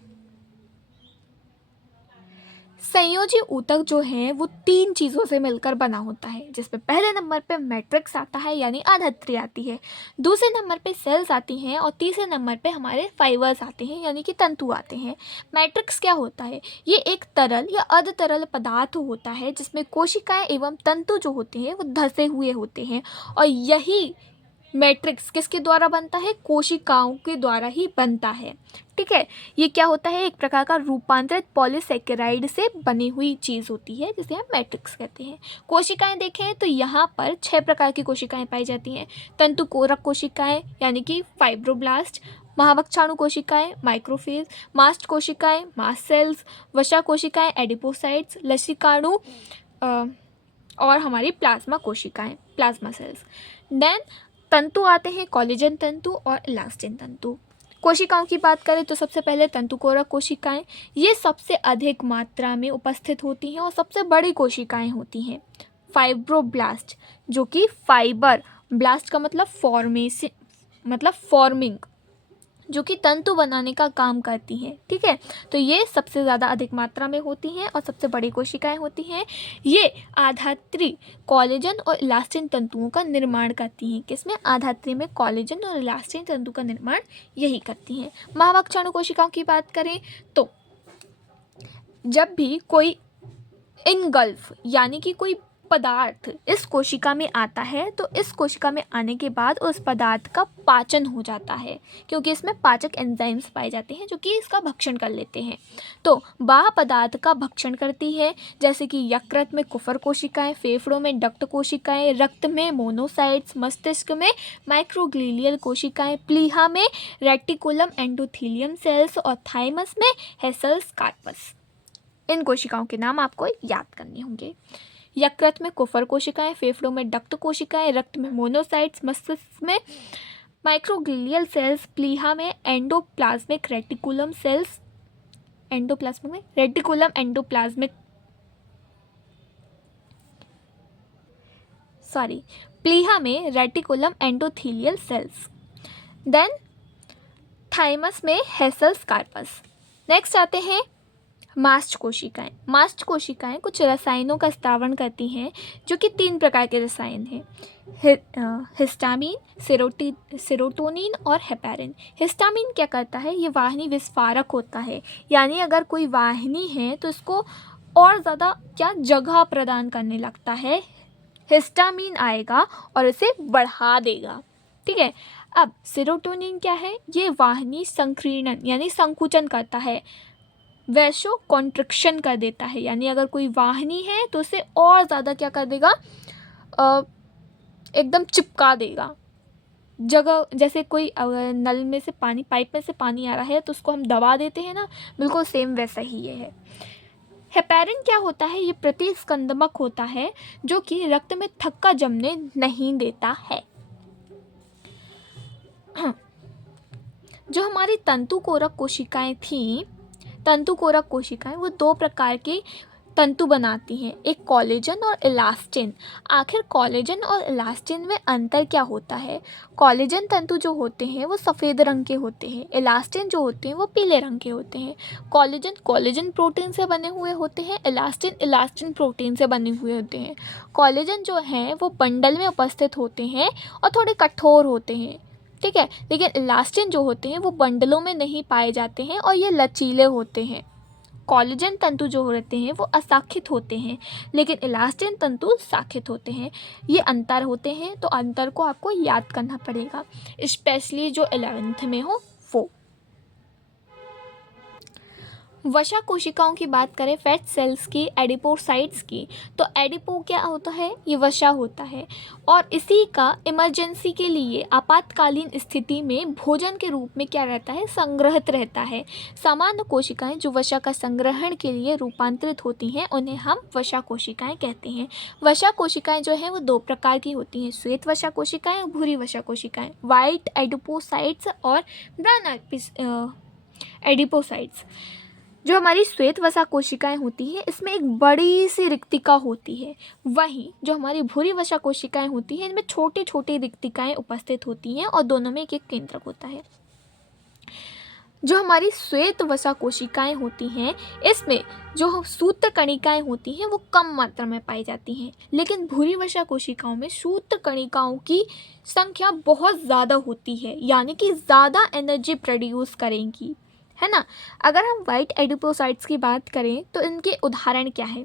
संयोजी ऊतक जो है वो तीन चीज़ों से मिलकर बना होता है, जिसमें पहले नंबर पे मैट्रिक्स आता है यानी आधात्री आती है, दूसरे नंबर पे सेल्स आती हैं, और तीसरे नंबर पे हमारे फाइबर्स आते हैं यानी कि तंतु आते हैं। मैट्रिक्स क्या होता है? ये एक तरल या अर्ध तरल पदार्थ होता है जिसमें कोशिकाएं एवं तंतु जो होते हैं वो धंसे हुए होते हैं, और यही मैट्रिक्स किसके द्वारा बनता है? कोशिकाओं के द्वारा ही बनता है। ठीक है, ये क्या होता है? एक प्रकार का रूपांतरित पॉलीसेकेराइड से बनी हुई चीज़ होती है जिसे हम मैट्रिक्स कहते हैं। कोशिकाएं देखें तो यहाँ पर 6 प्रकार की कोशिकाएं पाई जाती हैं। तंतुकोरक कोशिकाएं यानी कि फाइब्रोब्लास्ट, महावक्षाणु कोशिकाएं, माइक्रोफेज, मास्ट कोशिकाएं, मास्ट सेल्स, वसा कोशिकाएं, एडिपोसाइट्स, लसिकाणु, और हमारी प्लाज्मा कोशिकाएं, प्लाज्मा सेल्स। देन तंतु आते हैं, कोलेजन तंतु और इलास्टिन तंतु। कोशिकाओं की बात करें तो सबसे पहले तंतुकोरक कोशिकाएं, ये सबसे अधिक मात्रा में उपस्थित होती हैं और सबसे बड़ी कोशिकाएं होती हैं। फाइब्रोब्लास्ट जो कि फाइबर, ब्लास्ट का मतलब फॉर्मेशन, मतलब फॉर्मिंग, जो कि तंतु बनाने का काम करती हैं। ठीक है, तो ये सबसे ज़्यादा अधिक मात्रा में होती हैं और सबसे बड़ी कोशिकाएं होती हैं। ये आधात्री कोलेजन और इलास्टिन तंतुओं का निर्माण करती हैं। किसमें? आधात्री में कोलेजन और इलास्टिन तंतु का निर्माण यही करती हैं। महावक्षाणु कोशिकाओं की बात करें तो जब भी कोई इनगल्फ यानी कि कोई पदार्थ इस कोशिका में आता है तो इस कोशिका में आने के बाद उस पदार्थ का पाचन हो जाता है, क्योंकि इसमें पाचक एंजाइम्स पाए जाते हैं जो कि इसका भक्षण कर लेते हैं। तो वह पदार्थ का भक्षण करती है, जैसे कि यकृत में कुफर कोशिकाएं, फेफड़ों में डक्ट कोशिकाएं, रक्त में मोनोसाइट्स, मस्तिष्क में माइक्रोग्लियल कोशिकाएं, प्लीहा में रेटिकुलम एंडोथेलियम सेल्स और थाइमस में हेसल्स कार्पस। इन कोशिकाओं के नाम आपको याद करने होंगे। यकृत में कुफर कोशिकाएं, फेफड़ों में डक्ट कोशिकाएं, रक्त में मोनोसाइट्स, मस्तिष्क में माइक्रोग्लियल सेल्स, प्लीहा में एंडोप्लाज्मिक रेटिकुलम सेल्स, प्लीहा में reticulum endothelial cells. Then thymus में हेसल्स कार्पस। नेक्स्ट आते हैं मास्ट कोशिकाएं। मास्ट कोशिकाएं कुछ रसायनों का स्रावण करती हैं, जो कि 3 प्रकार के रसायन हैं, हिस्टामिन, सेरोटोनिन और हेपेरिन। हिस्टामिन क्या करता है? ये वाहिनी विस्फारक होता है, यानी अगर कोई वाहिनी है तो इसको और ज़्यादा क्या जगह प्रदान करने लगता है, हिस्टामिन आएगा और इसे बढ़ा देगा। ठीक है, अब सेरोटोनिन क्या है? ये वाहिनी संकीर्णन यानी संकुचन करता है, वैसो कॉन्ट्रिक्शन कर देता है, यानी अगर कोई वाहिनी है तो उसे और ज़्यादा क्या कर देगा, एकदम चिपका देगा जगह। जैसे कोई नल में से पानी, पाइप में से पानी आ रहा है तो उसको हम दबा देते हैं ना, बिल्कुल सेम वैसा ही ये है। हेपेरिन क्या होता है? ये प्रतिस्कंदमक होता है जो कि रक्त में थक्का जमने नहीं देता है। जो हमारी तंतुकोरक कोशिकाएं थीं, तंतुकोरक कोशिकाएं वो 2 प्रकार की तंतु बनाती हैं, एक कोलेजन और इलास्टिन। आखिर कोलेजन और इलास्टिन में अंतर क्या होता है? कोलेजन तंतु जो होते हैं वो सफ़ेद रंग के होते हैं, इलास्टिन जो होते हैं वो पीले रंग के होते हैं। कोलेजन कोलेजन प्रोटीन से बने हुए होते हैं, इलास्टिन इलास्टिन प्रोटीन से बने हुए होते हैं। कोलेजन जो हैं वो बंडल में उपस्थित होते हैं और थोड़े कठोर होते हैं, ठीक है, लेकिन इलास्टिन जो होते हैं वो बंडलों में नहीं पाए जाते हैं और ये लचीले होते हैं। कोलेजन तंतु जो होते हैं वो अशाखित होते हैं, लेकिन इलास्टिन तंतु शाखित होते हैं। ये अंतर होते हैं, तो अंतर को आपको याद करना पड़ेगा, स्पेशली जो 11th में हो वो। वसा कोशिकाओं की बात करें, फैट सेल्स की, एडिपोसाइट्स की, तो एडिपो क्या होता है? ये वसा होता है और इसी का इमरजेंसी के लिए आपातकालीन स्थिति में भोजन के रूप में क्या रहता है? संग्रहित रहता है। सामान्य कोशिकाएं जो वसा का संग्रहण के लिए रूपांतरित होती हैं उन्हें हम वसा कोशिकाएं कहते हैं। वसा कोशिकाएं जो हैं वो दो प्रकार की होती हैं, श्वेत वसा कोशिकाएं और भूरी वसा कोशिकाएं, वाइट एडिपोसाइट्स और ब्राउन एडिपोसाइट्स। जो हमारी श्वेत वसा कोशिकाएं होती हैं इसमें एक बड़ी सी रिक्तिका होती है, वहीं जो हमारी भूरी वसा कोशिकाएं होती हैं इनमें छोटी छोटी रिक्तिकाएं उपस्थित होती हैं और दोनों में एक एक केंद्रक होता है। जो हमारी श्वेत वसा कोशिकाएं होती हैं इसमें जो सूत्र कणिकाएं होती हैं वो कम मात्रा में पाई जाती हैं, लेकिन भूरी वसा कोशिकाओं में सूत्र कणिकाओं की संख्या बहुत ज़्यादा होती है, यानी कि ज़्यादा एनर्जी प्रोड्यूस करेंगी, है ना। अगर हम वाइट एडिपोसाइट्स की बात करें तो इनके उदाहरण क्या है?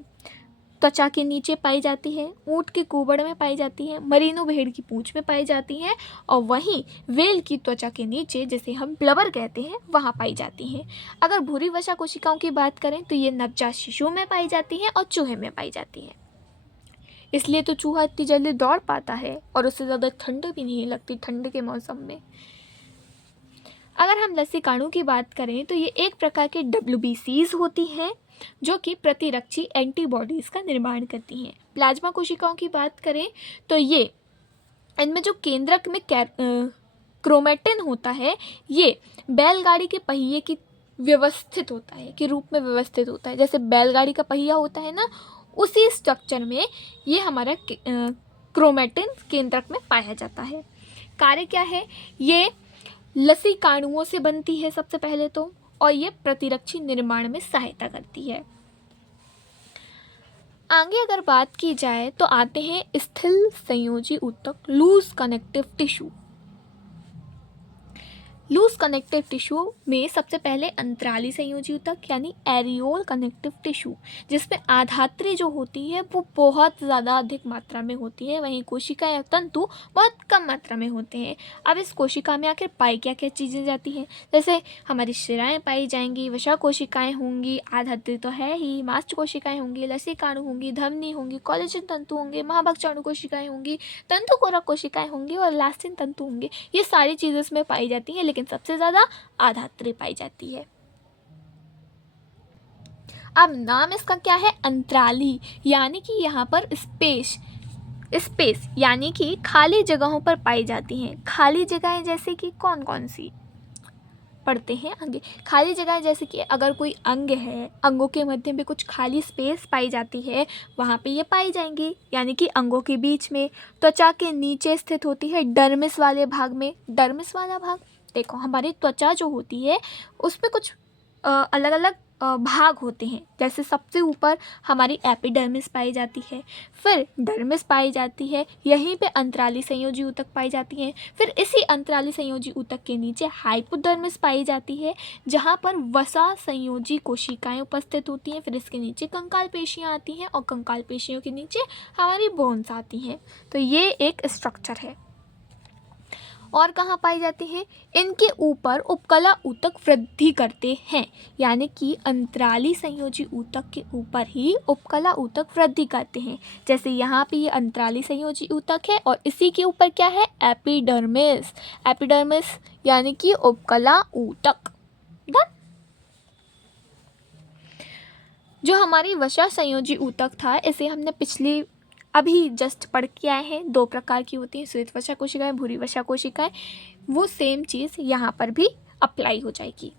त्वचा के नीचे पाई जाती है, ऊँट के कुबड़ में पाई जाती है, मरीनो भेड़ की पूंछ में पाई जाती हैं और वहीं व्हेल की त्वचा के नीचे, जिसे हम ब्लबर कहते हैं, वहाँ पाई जाती हैं। अगर भूरी वसा कोशिकाओं की बात करें तो ये नवजात शिशु में पाई जाती हैं और चूहे में पाई जाती हैं। इसलिए तो चूहा इतनी जल्दी दौड़ पाता है और उससे ज़्यादा ठंड भी नहीं लगती ठंड के मौसम में। अगर हम लसीकाणु की बात करें तो ये एक प्रकार के WBCs होती हैं जो कि प्रतिरक्षी एंटीबॉडीज़ का निर्माण करती हैं। प्लाज्मा कोशिकाओं की बात करें तो ये इनमें जो केंद्रक में क्रोमेटिन होता है ये बैलगाड़ी के पहिए की व्यवस्थित होता है, के रूप में व्यवस्थित होता है। जैसे बैलगाड़ी का पहिया होता है ना, उसी स्ट्रक्चर में ये हमारा क्रोमेटिन केंद्रक में पाया जाता है। कार्य क्या है? ये लसीकाणुओं से बनती है सबसे पहले तो, और ये प्रतिरक्षी निर्माण में सहायता करती है। आगे अगर बात की जाए तो आते हैं स्थिर संयोजी ऊतक, loose connective tissue. Loose connective tissue में सबसे पहले अंतराली संयोजी ऊतक यानी एरियोल कनेक्टिव टिश्यू, जिसमें आधात्री जो होती है वो बहुत ज़्यादा अधिक मात्रा में होती है, वहीं कोशिका या तंतु बहुत कम मात्रा में होते हैं। अब इस कोशिका में आखिर पाई क्या क्या चीज़ें जाती हैं? जैसे हमारी शिराएँ पाई जाएंगी, वसा कोशिकाएँ होंगी, आधात्री तो है ही, मांस कोशिकाएँ होंगी, लसीकाणु होंगी, धमनी होंगी, कोलेजन तंतु होंगे, महाभक्षाणु कोशिकाएँ होंगी, तंतुकोरक कोशिकाएँ होंगी और इलास्टिन तंतु होंगे। ये सारी चीज़ें इसमें पाई जाती हैं, लेकिन सबसे ज़्यादा आधात्री पाई जाती है। अब नाम इसका क्या है? अंतराली, यानी कि यहाँ पर स्पेस यानी कि खाली जगहों पर पाई जाती हैं। खाली जगहें जैसे कि कौन कौन सी पढ़ते हैं आगे? खाली जगह जैसे कि अगर कोई अंग है, अंगों के मध्य में कुछ खाली स्पेस पाई जाती है, वहाँ पे ये पाई जाएंगी, यानी कि अंगों के बीच में। त्वचा के नीचे स्थित होती है डर्मिस वाले भाग में। डर्मिस वाला भाग देखो, हमारी त्वचा जो होती है उसमें कुछ अलग अलग भाग होते हैं। जैसे सबसे ऊपर हमारी एपिडर्मिस पाई जाती है, फिर डर्मिस पाई जाती है, यहीं पे अंतराली संयोजी ऊतक पाई जाती हैं, फिर इसी अंतराली संयोजी ऊतक के नीचे हाइपोडर्मिस पाई जाती है जहाँ पर वसा संयोजी कोशिकाएं उपस्थित होती हैं, फिर इसके नीचे कंकाल पेशियाँ आती हैं और कंकाल पेशियों के नीचे हमारी बोन्स आती हैं। तो ये एक स्ट्रक्चर है। और कहाँ पाई जाती हैं? इनके ऊपर उपकला ऊतक वृद्धि करते हैं, यानी कि अंतराली संयोजी ऊतक के ऊपर ही उपकला ऊतक वृद्धि करते हैं। जैसे यहाँ पे ये अंतराली संयोजी ऊतक है और इसी के ऊपर क्या है? एपिडर्मिस। एपिडर्मिस यानी कि उपकला ऊतक। डन। जो हमारी वसा संयोजी ऊतक था इसे हमने अभी जस्ट पढ़ के आए हैं। दो प्रकार की होती हैं, श्वेत वसा कोशिकाएं, भूरी वसा कोशिकाएं। वो सेम चीज़ यहाँ पर भी अप्लाई हो जाएगी।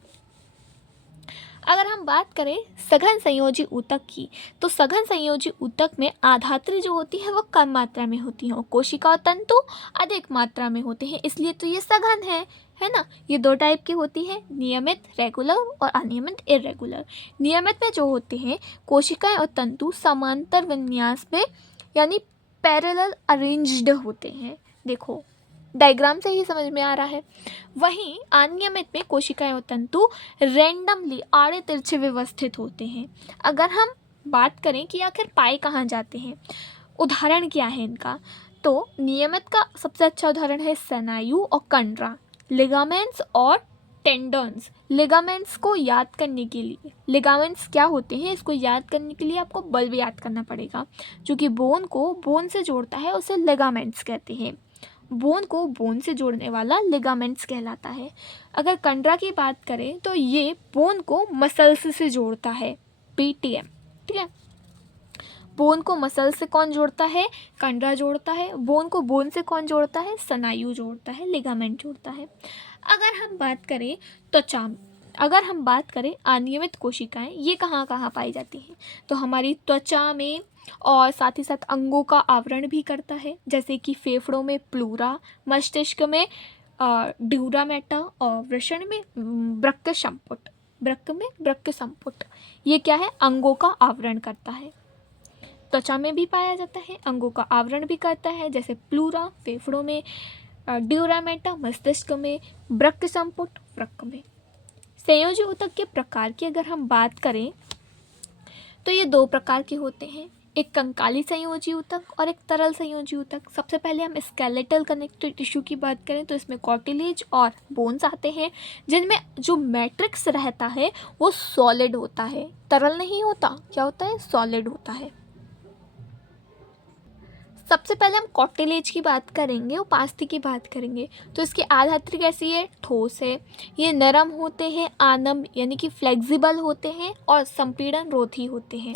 अगर हम बात करें सघन संयोजी ऊतक की, तो सघन संयोजी ऊतक में आधात्री जो होती है वो कम मात्रा में होती है और कोशिका और तंतु अधिक मात्रा में होते हैं, इसलिए तो ये सघन है ना। ये दो टाइप की होती है, नियमित रेगुलर और अनियमित इरेगुलर। नियमित में जो होते हैं कोशिकाएं और तंतु समांतर विन्यास में यानी पैरेलल अरेंज्ड होते हैं। देखो डायग्राम से ही समझ में आ रहा है। वहीं अनियमित में कोशिकाएं और तंतु रैंडमली आड़े तिरछे व्यवस्थित होते हैं। अगर हम बात करें कि आखिर पाए कहाँ जाते हैं, उदाहरण क्या है इनका, तो नियमित का सबसे अच्छा उदाहरण है स्नायु और कंडरा, लिगामेंट्स और टेंडन्स। लिगामेंट्स को याद करने के लिए, लिगामेंट्स क्या होते हैं इसको याद करने के लिए आपको बल्ब याद करना पड़ेगा। जो कि बोन को बोन से जोड़ता है उसे लिगामेंट्स कहते हैं। बोन को बोन से जोड़ने वाला लिगामेंट्स कहलाता है। अगर कंडरा की बात करें तो ये बोन को मसल्स से जोड़ता है, पीटीएम। ठीक है, बोन को मसल से कौन जोड़ता है, कंडरा जोड़ता है। बोन को बोन से कौन जोड़ता है, स्नायु जोड़ता है, लिगामेंट जोड़ता है। अगर हम बात करें त्वचा, अगर हम बात करें अनियमित कोशिकाएं ये कहाँ कहाँ पाई जाती हैं, तो हमारी त्वचा में और साथ ही साथ अंगों का आवरण भी करता है, जैसे कि फेफड़ों में प्लूरा, मस्तिष्क में ड्यूरा मेटा और वृषण में वृक्क संपुट। वृक्क में वृक्क संपुट ये क्या है, अंगों का आवरण करता है। त्वचा में भी पाया जाता है, अंगों का आवरण भी करता है, जैसे प्लूरा फेफड़ों में, ड्यूरामेटा मस्तिष्क में, वृक्क संपुट वृक्क में। संयोजी ऊतक के प्रकार की अगर हम बात करें तो ये दो प्रकार के होते हैं, एक कंकाली संयोजी ऊतक और एक तरल संयोजी ऊतक। सबसे पहले हम स्केलेटल कनेक्टिव टिश्यू की बात करें तो इसमें कार्टिलेज और बोन्स आते हैं, जिनमें जो मैट्रिक्स रहता है वो सॉलिड होता है, तरल नहीं होता। क्या होता है, सॉलिड होता है। सबसे पहले हम कार्टिलेज की बात करेंगे, उपास्थि की बात करेंगे। तो इसकी आधात्री कैसी है, ठोस है। ये नरम होते हैं, आनम यानी कि फ्लेक्सिबल होते हैं और संपीड़न रोधी होते हैं।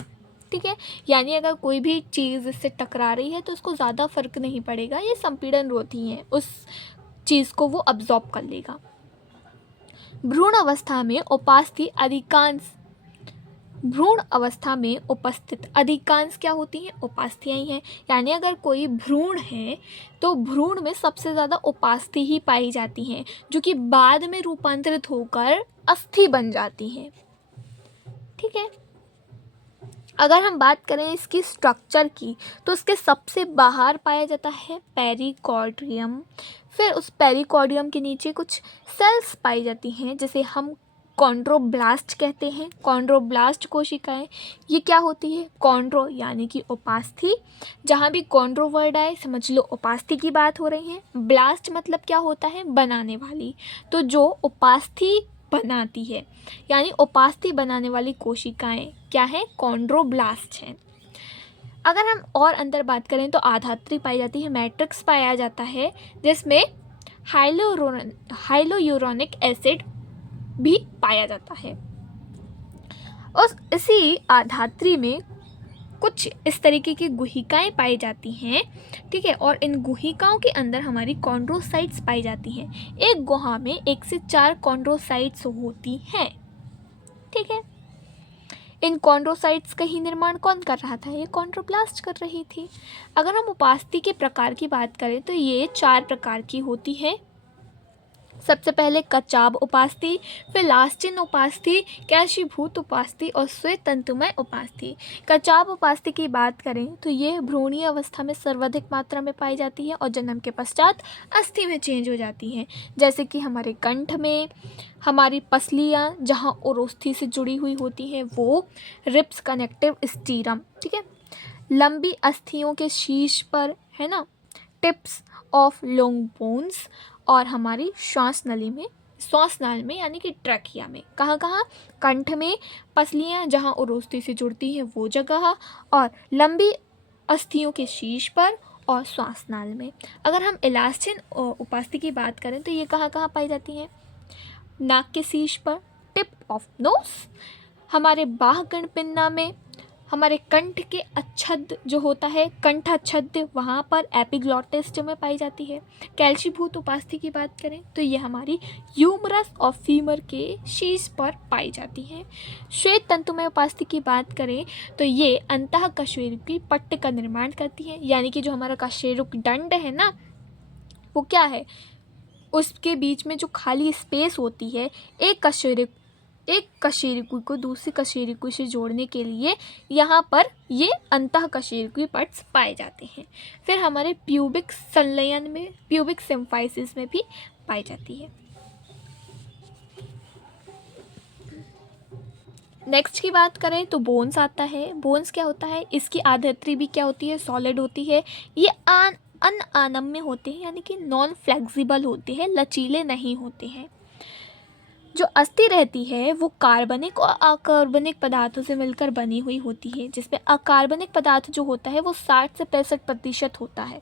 ठीक है, यानी अगर कोई भी चीज़ इससे टकरा रही है तो उसको ज़्यादा फर्क नहीं पड़ेगा, ये संपीड़न रोधी है, उस चीज़ को वो अब्जॉर्ब कर लेगा। भ्रूण अवस्था में उपास्थि अधिकांश, भ्रूण अवस्था में उपस्थित अधिकांश क्या होती हैं, उपास्थियाँ ही हैं। यानी अगर कोई भ्रूण है तो भ्रूण में सबसे ज़्यादा उपास्थि ही पाई जाती हैं, जो कि बाद में रूपांतरित होकर अस्थि बन जाती हैं। ठीक है, अगर हम बात करें इसकी स्ट्रक्चर की तो इसके सबसे बाहर पाया जाता है पेरिकॉर्डियम। फिर उस पेरिकॉर्डियम के नीचे कुछ सेल्स पाई जाती हैं जिसे हम कॉन्ड्रोब्लास्ट कहते हैं। कॉन्ड्रोब्लास्ट कोशिकाएं ये क्या होती है, कॉन्ड्रो यानी कि उपास्थि, जहाँ भी कॉन्ड्रो वर्ड आए समझ लो उपास्थि की बात हो रही है। ब्लास्ट मतलब क्या होता है, बनाने वाली, तो जो उपास्थि बनाती है यानी उपास्थि बनाने वाली कोशिकाएं क्या है, कॉन्ड्रोब्लास्ट हैं। अगर हम और अंदर बात करें तो आधात्री पाई जाती है, मैट्रिक्स पाया जाता है जिसमें हाइलोयूरोनिक एसिड भी पाया जाता है। और इसी आधात्री में कुछ इस तरीके की गुहिकाएं पाई जाती हैं। ठीक है, और इन गुहिकाओं के अंदर हमारी कॉन्ड्रोसाइट्स पाई जाती हैं। एक गुहा में 1 से 4 कॉन्ड्रोसाइट्स होती हैं। ठीक है, इन कॉन्ड्रोसाइट्स का ही निर्माण कौन कर रहा था, ये कॉन्ड्रोब्लास्ट कर रही थी। अगर हम उपास्थि के प्रकार की बात करें तो ये 4 प्रकार की होती है। सबसे पहले कचाब उपास्थि, फिर लास्टिन उपास्थि, कैशीभूत उपास्थि और श्वेत तंतुमय उपास्थि। कचाब उपास्थि की बात करें तो ये भ्रूणीय अवस्था में सर्वाधिक मात्रा में पाई जाती है और जन्म के पश्चात अस्थि में चेंज हो जाती हैं, जैसे कि हमारे कंठ में, हमारी पसलियाँ जहाँ ओरोस्थि से जुड़ी हुई होती हैं वो, रिप्स कनेक्टिव स्टीरम। ठीक है, लंबी अस्थियों के शीर्ष पर है ना, टिप्स ऑफ लॉन्ग बोन्स, और हमारी श्वास नली में, श्वास नाल में यानी कि ट्रैकिया में, कहाँ कहाँ, कंठ में, पसलियाँ जहाँ ओरोस्थि से जुड़ती हैं वो जगह, और लंबी अस्थियों के शीर्ष पर और श्वास नाल में। अगर हम इलास्टिन उपास्थि की बात करें तो ये कहाँ कहाँ पाई जाती हैं, नाक के शीर्ष पर, टिप ऑफ नोज, हमारे बाह्यगण पिन्ना में, हमारे कंठ के अच्छद जो होता है, कंठाच्छद, वहाँ पर एपिग्लॉटिस में पाई जाती है। कैल्शीभूत उपास्थि की बात करें तो ये हमारी ह्यूमरस और फीमर के शीर्ष पर पाई जाती है। श्वेत तंतुमय उपास्थि की बात करें तो ये अंतःकशेरुकी पट्ट का निर्माण करती है, यानी कि जो हमारा कशेरुक दंड है ना, वो क्या है, उसके बीच में जो खाली स्पेस होती है, एक कशेरुकी को दूसरी कशेरुकी से जोड़ने के लिए यहाँ पर ये अंतःकशेरुकी पट्स पाए जाते हैं। फिर हमारे प्यूबिक संलयन में, प्यूबिक सिम्फाइसिस में भी पाई जाती है। नेक्स्ट की बात करें तो बोन्स आता है। बोन्स क्या होता है, इसकी आधात्री भी क्या होती है, सॉलिड होती है। ये अनआनम्य होते हैं, यानी कि नॉन फ्लेक्सिबल होते हैं, लचीले नहीं होते हैं। जो अस्थि रहती है वो कार्बनिक और अकार्बनिक पदार्थों से मिलकर बनी हुई होती है, जिसमें अकार्बनिक पदार्थ जो होता है वो 60 से 65% होता है।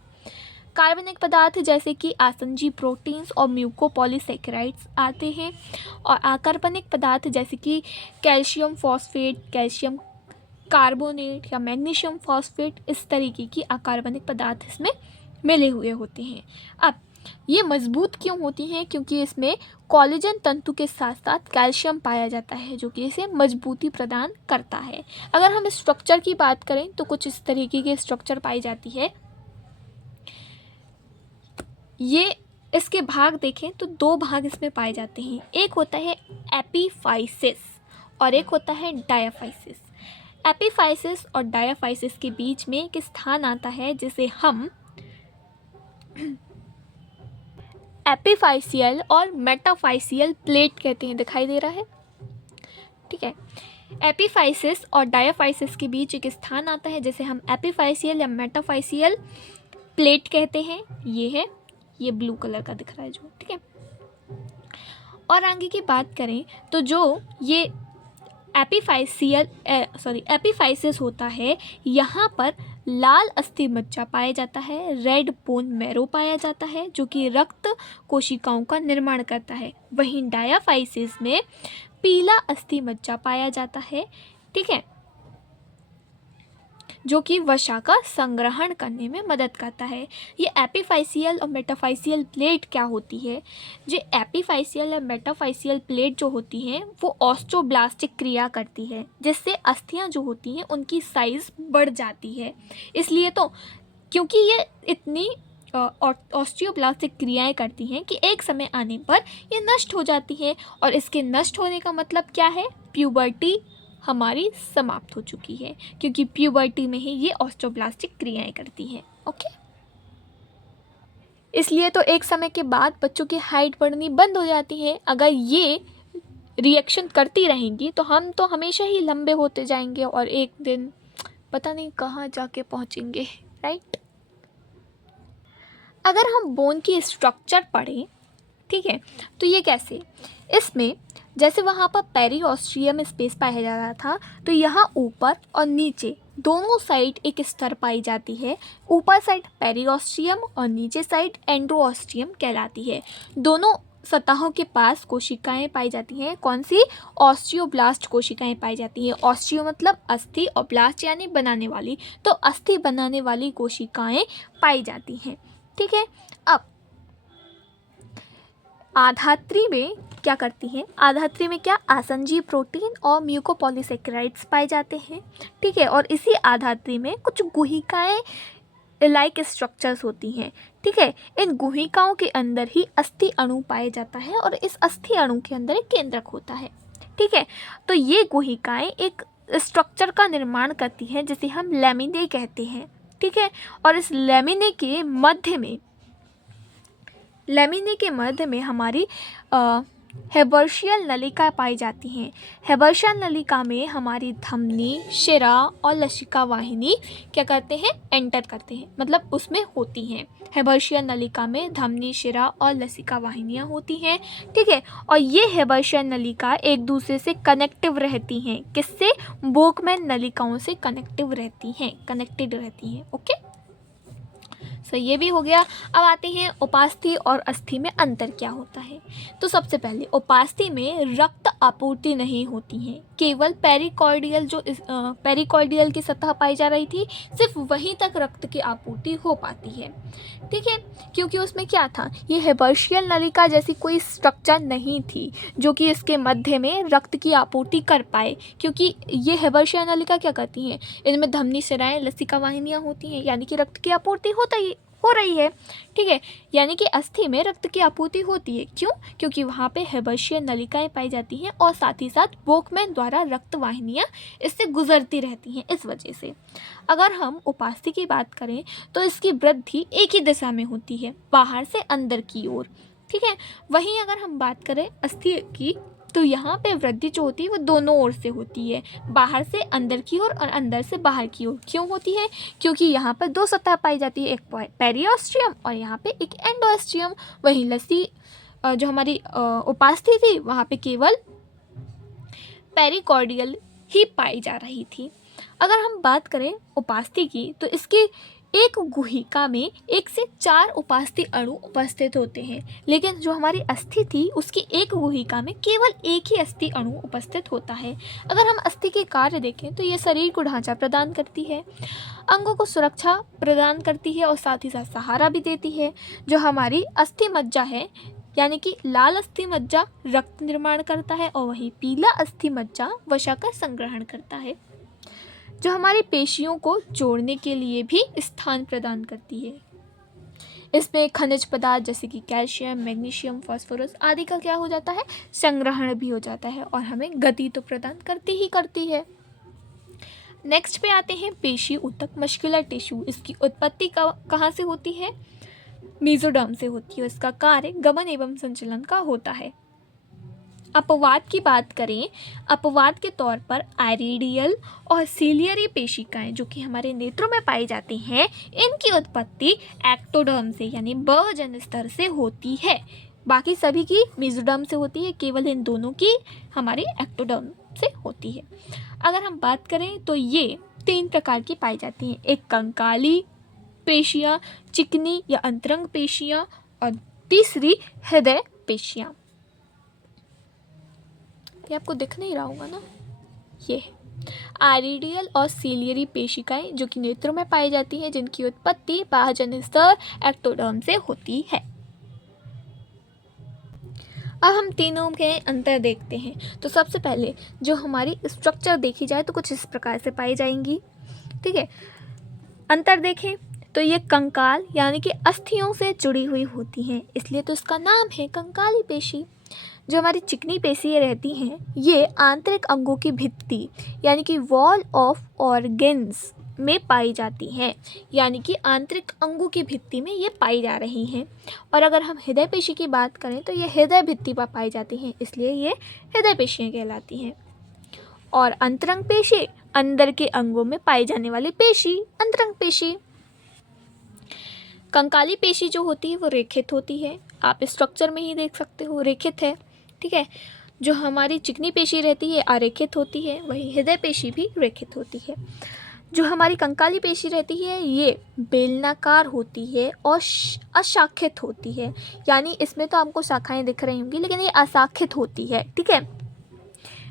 कार्बनिक पदार्थ जैसे कि आसंजी प्रोटीन्स और म्यूकोपॉलीसेकेराइड्स आते हैं, और अकार्बनिक पदार्थ जैसे कि कैल्शियम फॉस्फेट, कैल्शियम कार्बोनेट या मैग्नीशियम फॉस्फेट, इस तरीके की अकार्बनिक पदार्थ इसमें मिले हुए होते हैं। अब ये मजबूत क्यों होती हैं, क्योंकि इसमें कोलेजन तंतु के साथ साथ कैल्शियम पाया जाता है, जो कि इसे मजबूती प्रदान करता है। अगर हम स्ट्रक्चर की बात करें तो कुछ इस तरीके के स्ट्रक्चर पाई जाती है। ये इसके भाग देखें तो 2 भाग इसमें पाए जाते हैं, एक होता है एपीफाइसिस और एक होता है डायाफाइसिस। एपीफाइसिस और डायाफाइसिस के बीच में एक स्थान आता है जिसे हम एपीफाइसियल और मेटाफाइसियल प्लेट कहते हैं। दिखाई दे रहा है, ठीक है। एपीफाइसिस और डायाफाइसिस के बीच एक स्थान आता है जिसे हम एपीफाइसियल या मेटाफाइसियल प्लेट कहते हैं। ये है, ये ब्लू कलर का दिख रहा है जो, ठीक है। और आगे की बात करें तो जो ये एपीफाइसिस होता है, यहाँ पर लाल अस्थि मज्जा पाया जाता है, रेड बोन मैरो पाया जाता है जो कि रक्त कोशिकाओं का निर्माण करता है। वहीं डायाफाइसिस में पीला अस्थि मज्जा पाया जाता है, ठीक है, जो कि वसा का संग्रहण करने में मदद करता है। ये एपीफाइसियल और मेटाफाइसियल प्लेट क्या होती है, जो एपीफाइसियल और मेटाफाइसियल प्लेट जो होती हैं वो ऑस्टियोब्लास्टिक क्रिया करती है, जिससे अस्थियां जो होती हैं उनकी साइज़ बढ़ जाती है। इसलिए तो क्योंकि ये इतनी ऑस्टियोब्लास्टिक क्रियाएं करती हैं कि एक समय आने पर ये नष्ट हो जाती हैं, और इसके नष्ट होने का मतलब क्या है, प्यूबर्टी हमारी समाप्त हो चुकी है, क्योंकि प्यूबर्टी में ही ये ऑस्टियोब्लास्टिक क्रियाएं करती हैं। ओके, इसलिए तो एक समय के बाद बच्चों की हाइट बढ़नी बंद हो जाती है। अगर ये रिएक्शन करती रहेंगी तो हम तो हमेशा ही लंबे होते जाएंगे और एक दिन पता नहीं कहाँ जाके पहुँचेंगे, राइट। अगर हम बोन की स्ट्रक्चर पढ़ें, ठीक है, तो ये कैसे, इसमें जैसे वहाँ पर पेरीऑस्टियम स्पेस पाया जा रहा था, तो यहाँ ऊपर और नीचे दोनों साइड एक स्तर पाई जाती है। ऊपर साइड पेरीऑस्टियम और नीचे साइड एंड्रोऑस्टियम कहलाती है। दोनों सतहों के पास कोशिकाएं पाई जाती हैं। कौन सी, ऑस्टियोब्लास्ट कोशिकाएं पाई जाती हैं। ऑस्टियो मतलब अस्थि और ब्लास्ट यानी बनाने वाली, तो अस्थि बनाने वाली कोशिकाएं पाई जाती हैं, ठीक है। अब आधात्री में क्या करती हैं, आधात्री में क्या, आसंजी प्रोटीन और म्यूकोपॉलीसेकेराइड्स पाए जाते हैं, ठीक है। और इसी आधात्री में कुछ गुहिकाएं लाइक स्ट्रक्चर्स होती हैं, ठीक है। इन गुहिकाओं के अंदर ही अस्थि अणु पाया जाता है और इस अस्थि अणु के अंदर एक केंद्रक होता है, ठीक है। तो ये गुहिकाएं एक स्ट्रक्चर का निर्माण करती हैं जिसे हम लैमिने कहते हैं, ठीक है। और इस लैमिने के मध्य में हमारी हेबर्शियल नलिका पाई जाती हैं। हेबर्शियल नलिका में हमारी धमनी, शिरा और लसिका वाहिनी क्या करते हैं, एंटर करते हैं, मतलब उसमें होती हैं। हेबर्शियल नलिका में धमनी, शिरा और लसिका वाहिनियाँ होती हैं, ठीक है। और ये हेबर्शियल नलिका एक दूसरे से कनेक्टिव रहती हैं, किससे, बोकमैन नलिकाओं से कनेक्टेड रहती हैं, ओके। सो ये भी हो गया। अब आते हैं उपास्थि और अस्थि में अंतर क्या होता है। तो सबसे पहले उपास्थि में रक्त आपूर्ति नहीं होती है, केवल पेरिकॉर्डियल पेरिकॉर्डियल की सतह पाई जा रही थी, सिर्फ वहीं तक रक्त की आपूर्ति हो पाती है। ठीक है, क्योंकि उसमें क्या था, ये हेबर्शियल नलिका जैसी कोई स्ट्रक्चर नहीं थी जो कि इसके मध्य में रक्त की आपूर्ति कर पाए, क्योंकि ये हेबर्शियल नलिका क्या करती हैं, इनमें धमनी शिराएं लसिका वाहिनियाँ होती हैं, यानी कि रक्त की आपूर्ति हो रही है। ठीक है, यानी कि अस्थि में रक्त की आपूर्ति होती है। क्यों? क्योंकि वहाँ पे हेबर्शियल नलिकाएं पाई जाती हैं और साथ ही साथ वोकमैन द्वारा रक्त वाहिनियाँ इससे गुजरती रहती हैं। इस वजह से अगर हम उपास्थि की बात करें तो इसकी वृद्धि एक ही दिशा में होती है, बाहर से अंदर की ओर। ठीक है, वहीं अगर हम बात करें अस्थि की तो यहाँ पे वृद्धि जो होती है वो दोनों ओर से होती है, बाहर से अंदर की ओर और अंदर से बाहर की ओर। क्यों होती है? क्योंकि यहाँ पर दो सतह पाई जाती है, एक पेरिओस्ट्रियम और यहाँ पे एक एंडोस्ट्रियम। वहीं लस्सी जो हमारी उपास्थि थी वहाँ पे केवल पेरिकॉर्डियल ही पाई जा रही थी। अगर हम बात करें उपास्थि की तो इसकी एक गुहिका में 1 से 4 उपास्थि अणु उपस्थित होते हैं, लेकिन जो हमारी अस्थि थी उसकी एक गुहिका में केवल एक ही अस्थि अणु उपस्थित होता है। अगर हम अस्थि के कार्य देखें तो ये शरीर को ढांचा प्रदान करती है, अंगों को सुरक्षा प्रदान करती है और साथ ही साथ सहारा भी देती है। जो हमारी अस्थि मज्जा है, यानी कि लाल अस्थि मज्जा रक्त निर्माण करता है और वही पीला अस्थि मज्जा वसा का संग्रहण करता है, जो हमारी पेशियों को जोड़ने के लिए भी स्थान प्रदान करती है। इसमें खनिज पदार्थ जैसे कि कैल्शियम, मैग्नीशियम, फास्फोरस आदि का क्या हो जाता है, संग्रहण भी हो जाता है और हमें गति तो प्रदान करती है। नेक्स्ट पे आते हैं पेशी ऊतक, मस्कुलर टिश्यू। इसकी उत्पत्ति कहाँ से होती है? मेसोडर्म से होती है। इसका कार्य गमन एवं संचलन का होता है। अपवाद की बात करें, अपवाद के तौर पर आइरिडियल और सीलियरी पेशिकाएं जो कि हमारे नेत्रों में पाई जाती हैं, इनकी उत्पत्ति एक्टोडर्म से यानी बहुजन स्तर से होती है। बाकी सभी की मेसोडर्म से होती है, केवल इन दोनों की हमारी एक्टोडर्म से होती है। अगर हम बात करें तो ये 3 प्रकार की पाई जाती हैं, एक कंकाली पेशियाँ, चिकनी या अंतरंग पेशियाँ और तीसरी हृदय पेशियाँ। ये आपको दिख नहीं रहा होगा ना, ये आइरिडियल और सीलियरी पेशिकाएं जो कि नेत्रों में पाई जाती हैं, जिनकी उत्पत्ति बाह्यजन स्तर एक्टोडर्म से होती है। अब हम तीनों के अंतर देखते हैं। तो सबसे पहले जो हमारी स्ट्रक्चर देखी जाए तो कुछ इस प्रकार से पाई जाएंगी। ठीक है, अंतर देखें तो ये कंकाल यानी कि अस्थियों से जुड़ी हुई होती हैं, इसलिए तो इसका नाम है कंकाली पेशी। जो हमारी चिकनी पेशियाँ रहती हैं ये आंतरिक अंगों की भित्ति यानी कि वॉल ऑफ ऑर्गन्स में पाई जाती हैं, यानी कि आंतरिक अंगों की भित्ति में ये पाई जा रही हैं। और अगर हम हृदय पेशी की बात करें तो ये हृदय भित्ति पर पाई जाती हैं, इसलिए ये हृदय पेशियाँ कहलाती हैं। और अंतरंग पेशी अंदर के अंगों में पाई जाने वाली पेशी अंतरंग पेशी। कंकाली पेशी जो होती है वो रेखित होती है, आप स्ट्रक्चर में ही देख सकते हो रेखित है। ठीक है, जो हमारी चिकनी पेशी रहती है अरेखित होती है, वही हृदय पेशी भी रेखित होती है। जो हमारी कंकाली पेशी रहती है ये बेलनाकार होती है और अशाखित होती है, यानी इसमें तो आपको शाखाएं दिख रही होंगी लेकिन ये अशाखित होती है। ठीक है,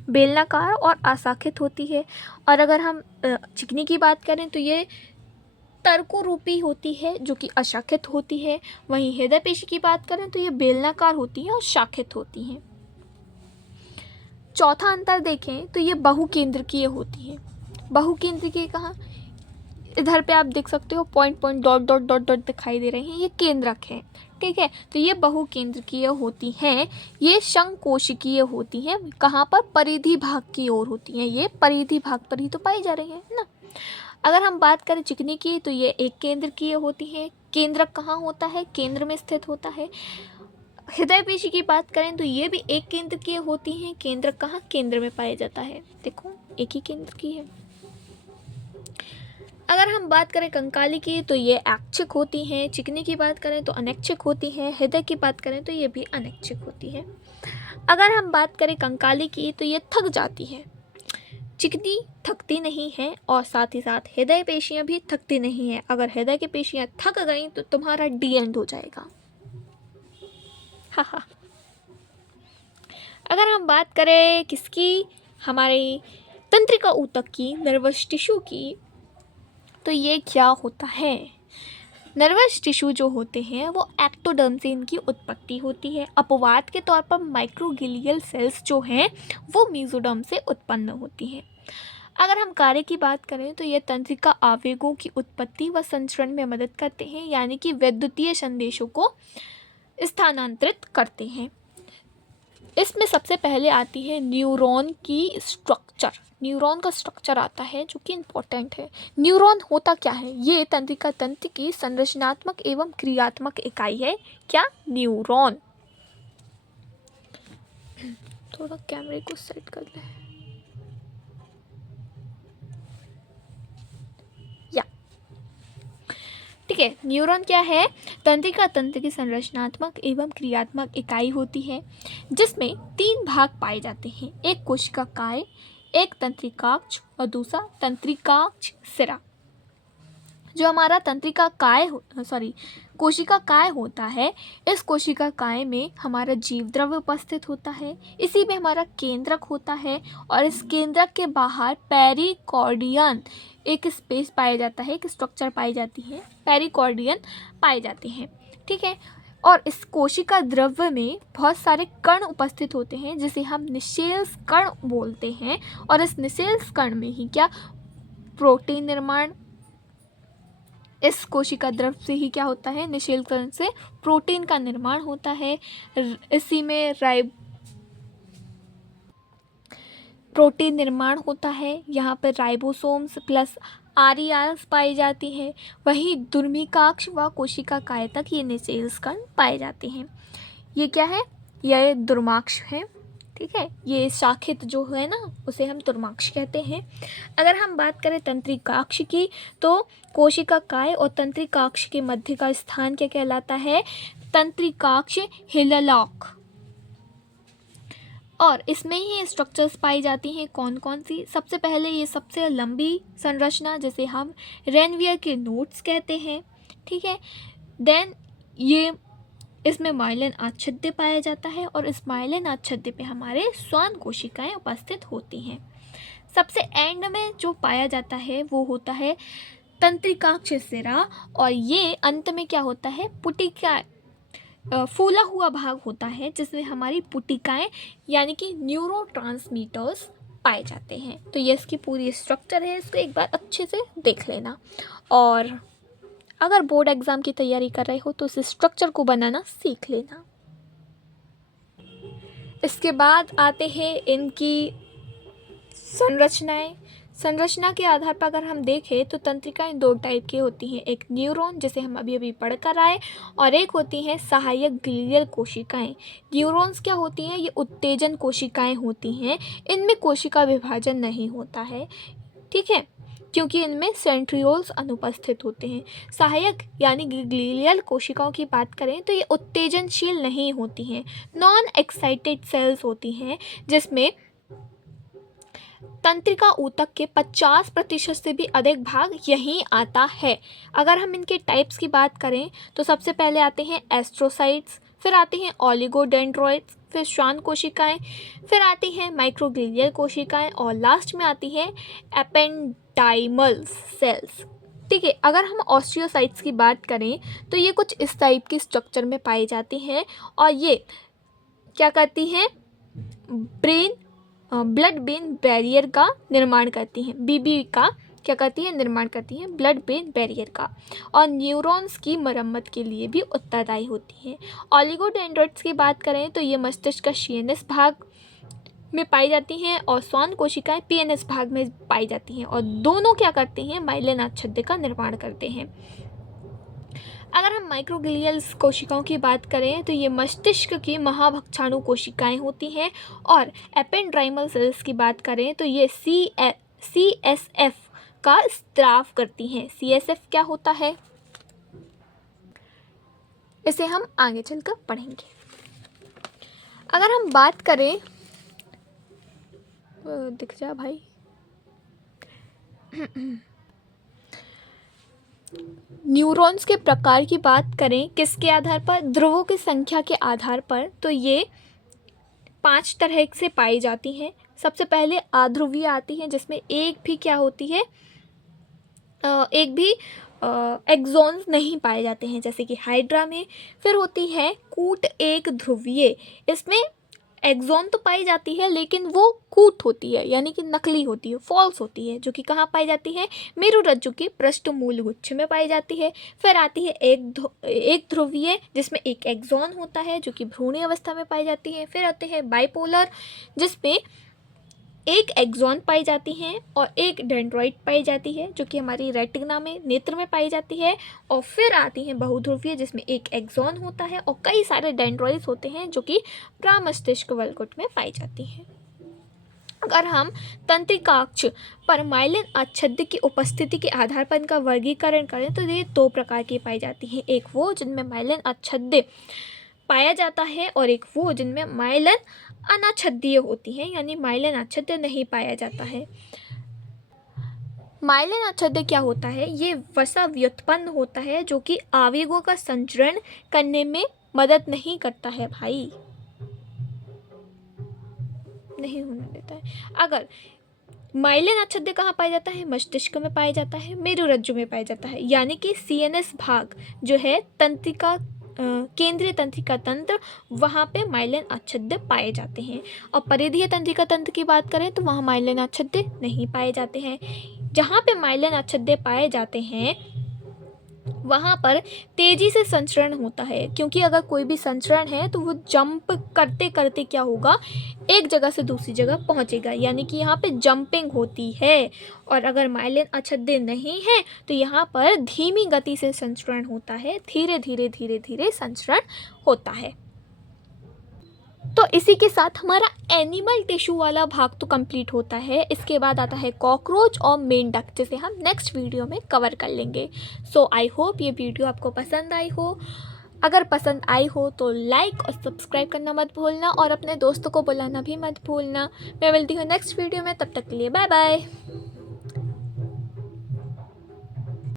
बेलनाकार और अशाखित होती है। और अगर हम चिकनी की बात करें तो ये तर्को रूपी होती है जो कि अशाखित होती है। वहीं हृदय पेशी की बात करें तो ये बेलनाकार होती है और शाखित होती हैं। चौथा अंतर देखें तो ये बहुकेंद्रकीय होती है। बहुकेंद्रकीय कहाँ? इधर पे आप देख सकते हो point dot dot dot dot दिखाई दे रहे हैं, ये केंद्रक है। ठीक है, तो ये बहुकेंद्रकीय होती हैं। ये संकोशिकीय होती हैं। कहाँ पर? परिधि भाग की ओर होती हैं, ये परिधि भाग पर ही तो पाई जा रही है ना। अगर हम बात करें चिकनी की तो ये एक केंद्रकीय होती है। केंद्रक कहाँ होता है? केंद्र में स्थित होता है। हृदय पेशी की बात करें तो ये भी एक केंद्रकीय होती हैं। केंद्रक कहाँ? केंद्र में पाया जाता है। देखो एक ही केंद्र की है। अगर हम बात करें कंकाली की तो ये ऐच्छिक होती हैं। चिकनी की बात करें तो अनैच्छिक होती हैं। हृदय की बात करें तो ये भी अनैच्छिक होती है। अगर हम बात करें कंकाली की तो ये थक जाती है। चिकनी थकती नहीं है और साथ ही साथ हृदय पेशियां भी थकती नहीं है। अगर हृदय की पेशियां थक गई तो तुम्हारा डी एंड हो जाएगा। हा। अगर हम बात करें किसकी, हमारे तंत्रिका ऊतक की, नर्वस टिश्यू की, तो ये क्या होता है? नर्वस टिश्यू जो होते हैं वो एक्टोडर्म से इनकी उत्पत्ति होती है। अपवाद के तौर पर माइक्रोग्लियल सेल्स जो हैं वो मेसोडर्म से उत्पन्न होती हैं। अगर हम कार्य की बात करें तो ये तंत्रिका आवेगों की उत्पत्ति व संचरण में मदद करते हैं, यानी कि वैद्युतीय संदेशों को स्थानांतरित करते हैं। इसमें सबसे पहले आती है न्यूरॉन की स्ट्रक्चर। न्यूरॉन का स्ट्रक्चर आता है जो कि इम्पोर्टेंट है। न्यूरॉन होता क्या है? ये तंत्रिका तंत्र की संरचनात्मक एवं क्रियात्मक इकाई है। क्या? न्यूरॉन। थोड़ा कैमरे को सेट कर लें। ठीक है, न्यूरॉन क्या है? तंत्रिका तंत्र की संरचनात्मक एवं क्रियात्मक इकाई होती है जिसमें 3 भाग पाए जाते हैं, एक कोशिका काय, एक तंत्रिकाक्ष और दूसरा तंत्रिकाक्ष सिरा। जो हमारा कोशिका काय होता है, इस कोशिका काय में हमारा जीव द्रव्य उपस्थित होता है। इसी में हमारा केंद्रक होता है और इस केंद्रक के बाहर पेरिकॉर्डियन एक स्पेस पाया जाता है, एक स्ट्रक्चर पाई जाती है, पेरिकॉर्डियन पाए जाते हैं। ठीक है, और इस कोशिका द्रव्य में बहुत सारे कण उपस्थित होते हैं जिसे हम निषेल्स कण बोलते हैं। और इस निषेल्स कण में ही क्या प्रोटीन निर्माण, इस कोशिका द्रव्य से ही क्या होता है? निषेल कण से प्रोटीन का निर्माण होता है। इसी में प्रोटीन निर्माण होता है। यहाँ पर राइबोसोम्स प्लस आरईआरएस पाई जाती है। वहीं दुर्मिकाक्ष व कोशिका काय तक ये निषेल्स कण पाए जाते हैं। ये क्या है? यह दुर्माक्ष है। ठीक है, ये शाखित जो है ना उसे हम दुर्माक्ष कहते हैं। अगर हम बात करें तंत्रिकाक्ष की तो कोशिका काय और तंत्रिकाक्ष के मध्य का स्थान क्या कहलाता है? तंत्रिकाक्ष हिललॉक। और इसमें ही स्ट्रक्चर्स पाई जाती हैं। कौन कौन सी? सबसे पहले ये सबसे लंबी संरचना जिसे हम रेनवियर के नोड्स कहते हैं। ठीक है, देन ये इसमें माइलिन आच्छाद्य पाया जाता है और इस माइलिन आच्छाद्य पे हमारे श्वान कोशिकाएं उपस्थित होती हैं। सबसे एंड में जो पाया जाता है वो होता है तंत्रिकाक्ष सिरा और ये अंत में क्या होता है? पुटिका फूला हुआ भाग होता है जिसमें हमारी पुटिकाएं यानी कि न्यूरोट्रांसमीटर्स पाए जाते हैं। तो ये इसकी पूरी स्ट्रक्चर है, इसको एक बार अच्छे से देख लेना। और अगर बोर्ड एग्ज़ाम की तैयारी कर रहे हो तो इस स्ट्रक्चर को बनाना सीख लेना। इसके बाद आते हैं इनकी संरचनाएं। संरचना के आधार पर अगर हम देखें तो तंत्रिकाएं 2 टाइप की होती हैं, एक न्यूरॉन जिसे हम अभी अभी पढ़ कर आए और एक होती हैं सहायक ग्लियल कोशिकाएं। न्यूरॉन्स क्या होती हैं? ये उत्तेजन कोशिकाएं होती हैं। इनमें कोशिका विभाजन नहीं होता है। ठीक है, क्योंकि इनमें सेंट्रियोल्स अनुपस्थित होते हैं। सहायक यानी ग्लियल कोशिकाओं की बात करें तो ये उत्तेजनशील नहीं होती हैं, नॉन एक्साइटेड सेल्स होती हैं जिसमें तंत्रिका ऊतक के 50% से भी अधिक भाग यहीं आता है। अगर हम इनके टाइप्स की बात करें तो सबसे पहले आते हैं एस्ट्रोसाइट्स, फिर आते हैं ओलिगोडेंड्रॉइड्स, फिर श्वान कोशिकाएं, फिर आती हैं माइक्रोग्लियल कोशिकाएं और लास्ट में आती है एपेंडाइमल सेल्स। ठीक है, अगर हम ऑस्टियोसाइट्स की बात करें तो ये कुछ इस टाइप की स्ट्रक्चर में पाई जाती हैं और ये क्या करती हैं? ब्लड ब्रेन बैरियर का निर्माण करती हैं। बीबी का क्या करती है? निर्माण करती हैं ब्लड ब्रेन बैरियर का। और न्यूरॉन्स की मरम्मत के लिए भी उत्तरदायी होती हैं। ओलिगोडेंड्रोइड्स की बात करें तो ये मस्तिष्क का सीएनएस भाग में पाई जाती हैं और श्वान कोशिकाएं पीएनएस भाग में पाई जाती हैं और दोनों क्या करती हैं? माइलिन आच्छाद्य का निर्माण करते हैं। अगर हम माइक्रोग्लियल कोशिकाओं की बात करें तो ये मस्तिष्क की महाभक्षाणु कोशिकाएं होती हैं और एपेंड्राइमल सेल्स की बात करें तो ये CSF का स्त्राव करती हैं। CSF क्या होता है इसे हम आगे चलकर पढ़ेंगे। अगर हम बात करें दिख जा भाई, न्यूरॉन्स के प्रकार की बात करें किसके आधार पर, ध्रुवों की संख्या के आधार पर, तो ये 5 तरह से पाई जाती हैं। सबसे पहले आध्रुवीय आती है जिसमें एक भी क्या होती है, एक भी एक्सॉन्स नहीं पाए जाते हैं, जैसे कि हाइड्रा में। फिर होती है कूट एक ध्रुवीय, इसमें एक्सॉन तो पाई जाती है लेकिन वो कूट होती है, यानी कि नकली होती है, फॉल्स होती है, जो कि कहाँ पाई जाती है, मेरुरज्जु की पृष्ठमूल गुच्छ में पाई जाती है। फिर आती है एक ध्रुवीय जिसमें एक एक्सॉन होता है, जो कि भ्रूणीय अवस्था में पाई जाती है। फिर आते हैं बाइपोलर जिसमें एक एक्सॉन पाई जाती हैं और एक डेंड्रॉइड पाई जाती है, जो कि हमारी रेटिना में, नेत्र में पाई जाती है। और फिर आती हैं बहुध्रुवीय जिसमें एक एक्सॉन होता है और कई सारे डेंड्रॉइड्स होते हैं, जो कि प्रामस्तिष्क वलकुट में पाई जाती हैं। अगर हम तंत्रिकाक्ष पर माइलिन आच्छाद्य की उपस्थिति के आधार पर इनका वर्गीकरण करें तो ये 2 प्रकार की पाई जाती हैं। एक वो जिनमें माइलिन आच्छाद्य पाया जाता है और एक वो जिनमें माइलिन अनाच्छाद्य होती है, यानी माइलिन आच्छाद्य नहीं पाया जाता है। माइलिन आच्छाद्य क्या होता है, ये वसा व्युत्पन्न होता है जो कि आवेगों का संचरण करने में मदद नहीं करता है भाई, नहीं होने देता है। अगर माइलिन आच्छाद्य कहाँ पाया जाता है, मस्तिष्क में पाया जाता है, मेरुरज्जु में पाया जाता है, यानी कि सीएनएस भाग जो है तंत्रिका, केंद्रीय तंत्रिका तंत्र, वहाँ पे माइलिन आच्छाद्य पाए जाते हैं। और परिधीय तंत्रिका तंत्र की बात करें तो वहाँ माइलिन आच्छाद्य नहीं पाए जाते हैं। जहाँ पे माइलिन आच्छाद्य पाए जाते हैं वहाँ पर तेजी से संचरण होता है, क्योंकि अगर कोई भी संचरण है तो वो जंप करते करते क्या होगा, एक जगह से दूसरी जगह पहुँचेगा, यानी कि यहाँ पे जंपिंग होती है। और अगर माइलिन आच्छाद्य नहीं है तो यहाँ पर धीमी गति से संचरण होता है, धीरे धीरे धीरे धीरे संचरण होता है। तो इसी के साथ हमारा एनिमल टिश्यू वाला भाग तो कंप्लीट होता है। इसके बाद आता है कॉकरोच और मेंढक, जिसे हम नेक्स्ट वीडियो में कवर कर लेंगे। सो आई होप ये वीडियो आपको पसंद आई हो। अगर पसंद आई हो तो लाइक और सब्सक्राइब करना मत भूलना और अपने दोस्तों को बुलाना भी मत भूलना। मैं मिलती हूँ नेक्स्ट वीडियो में, तब तक के लिए बाय बाय।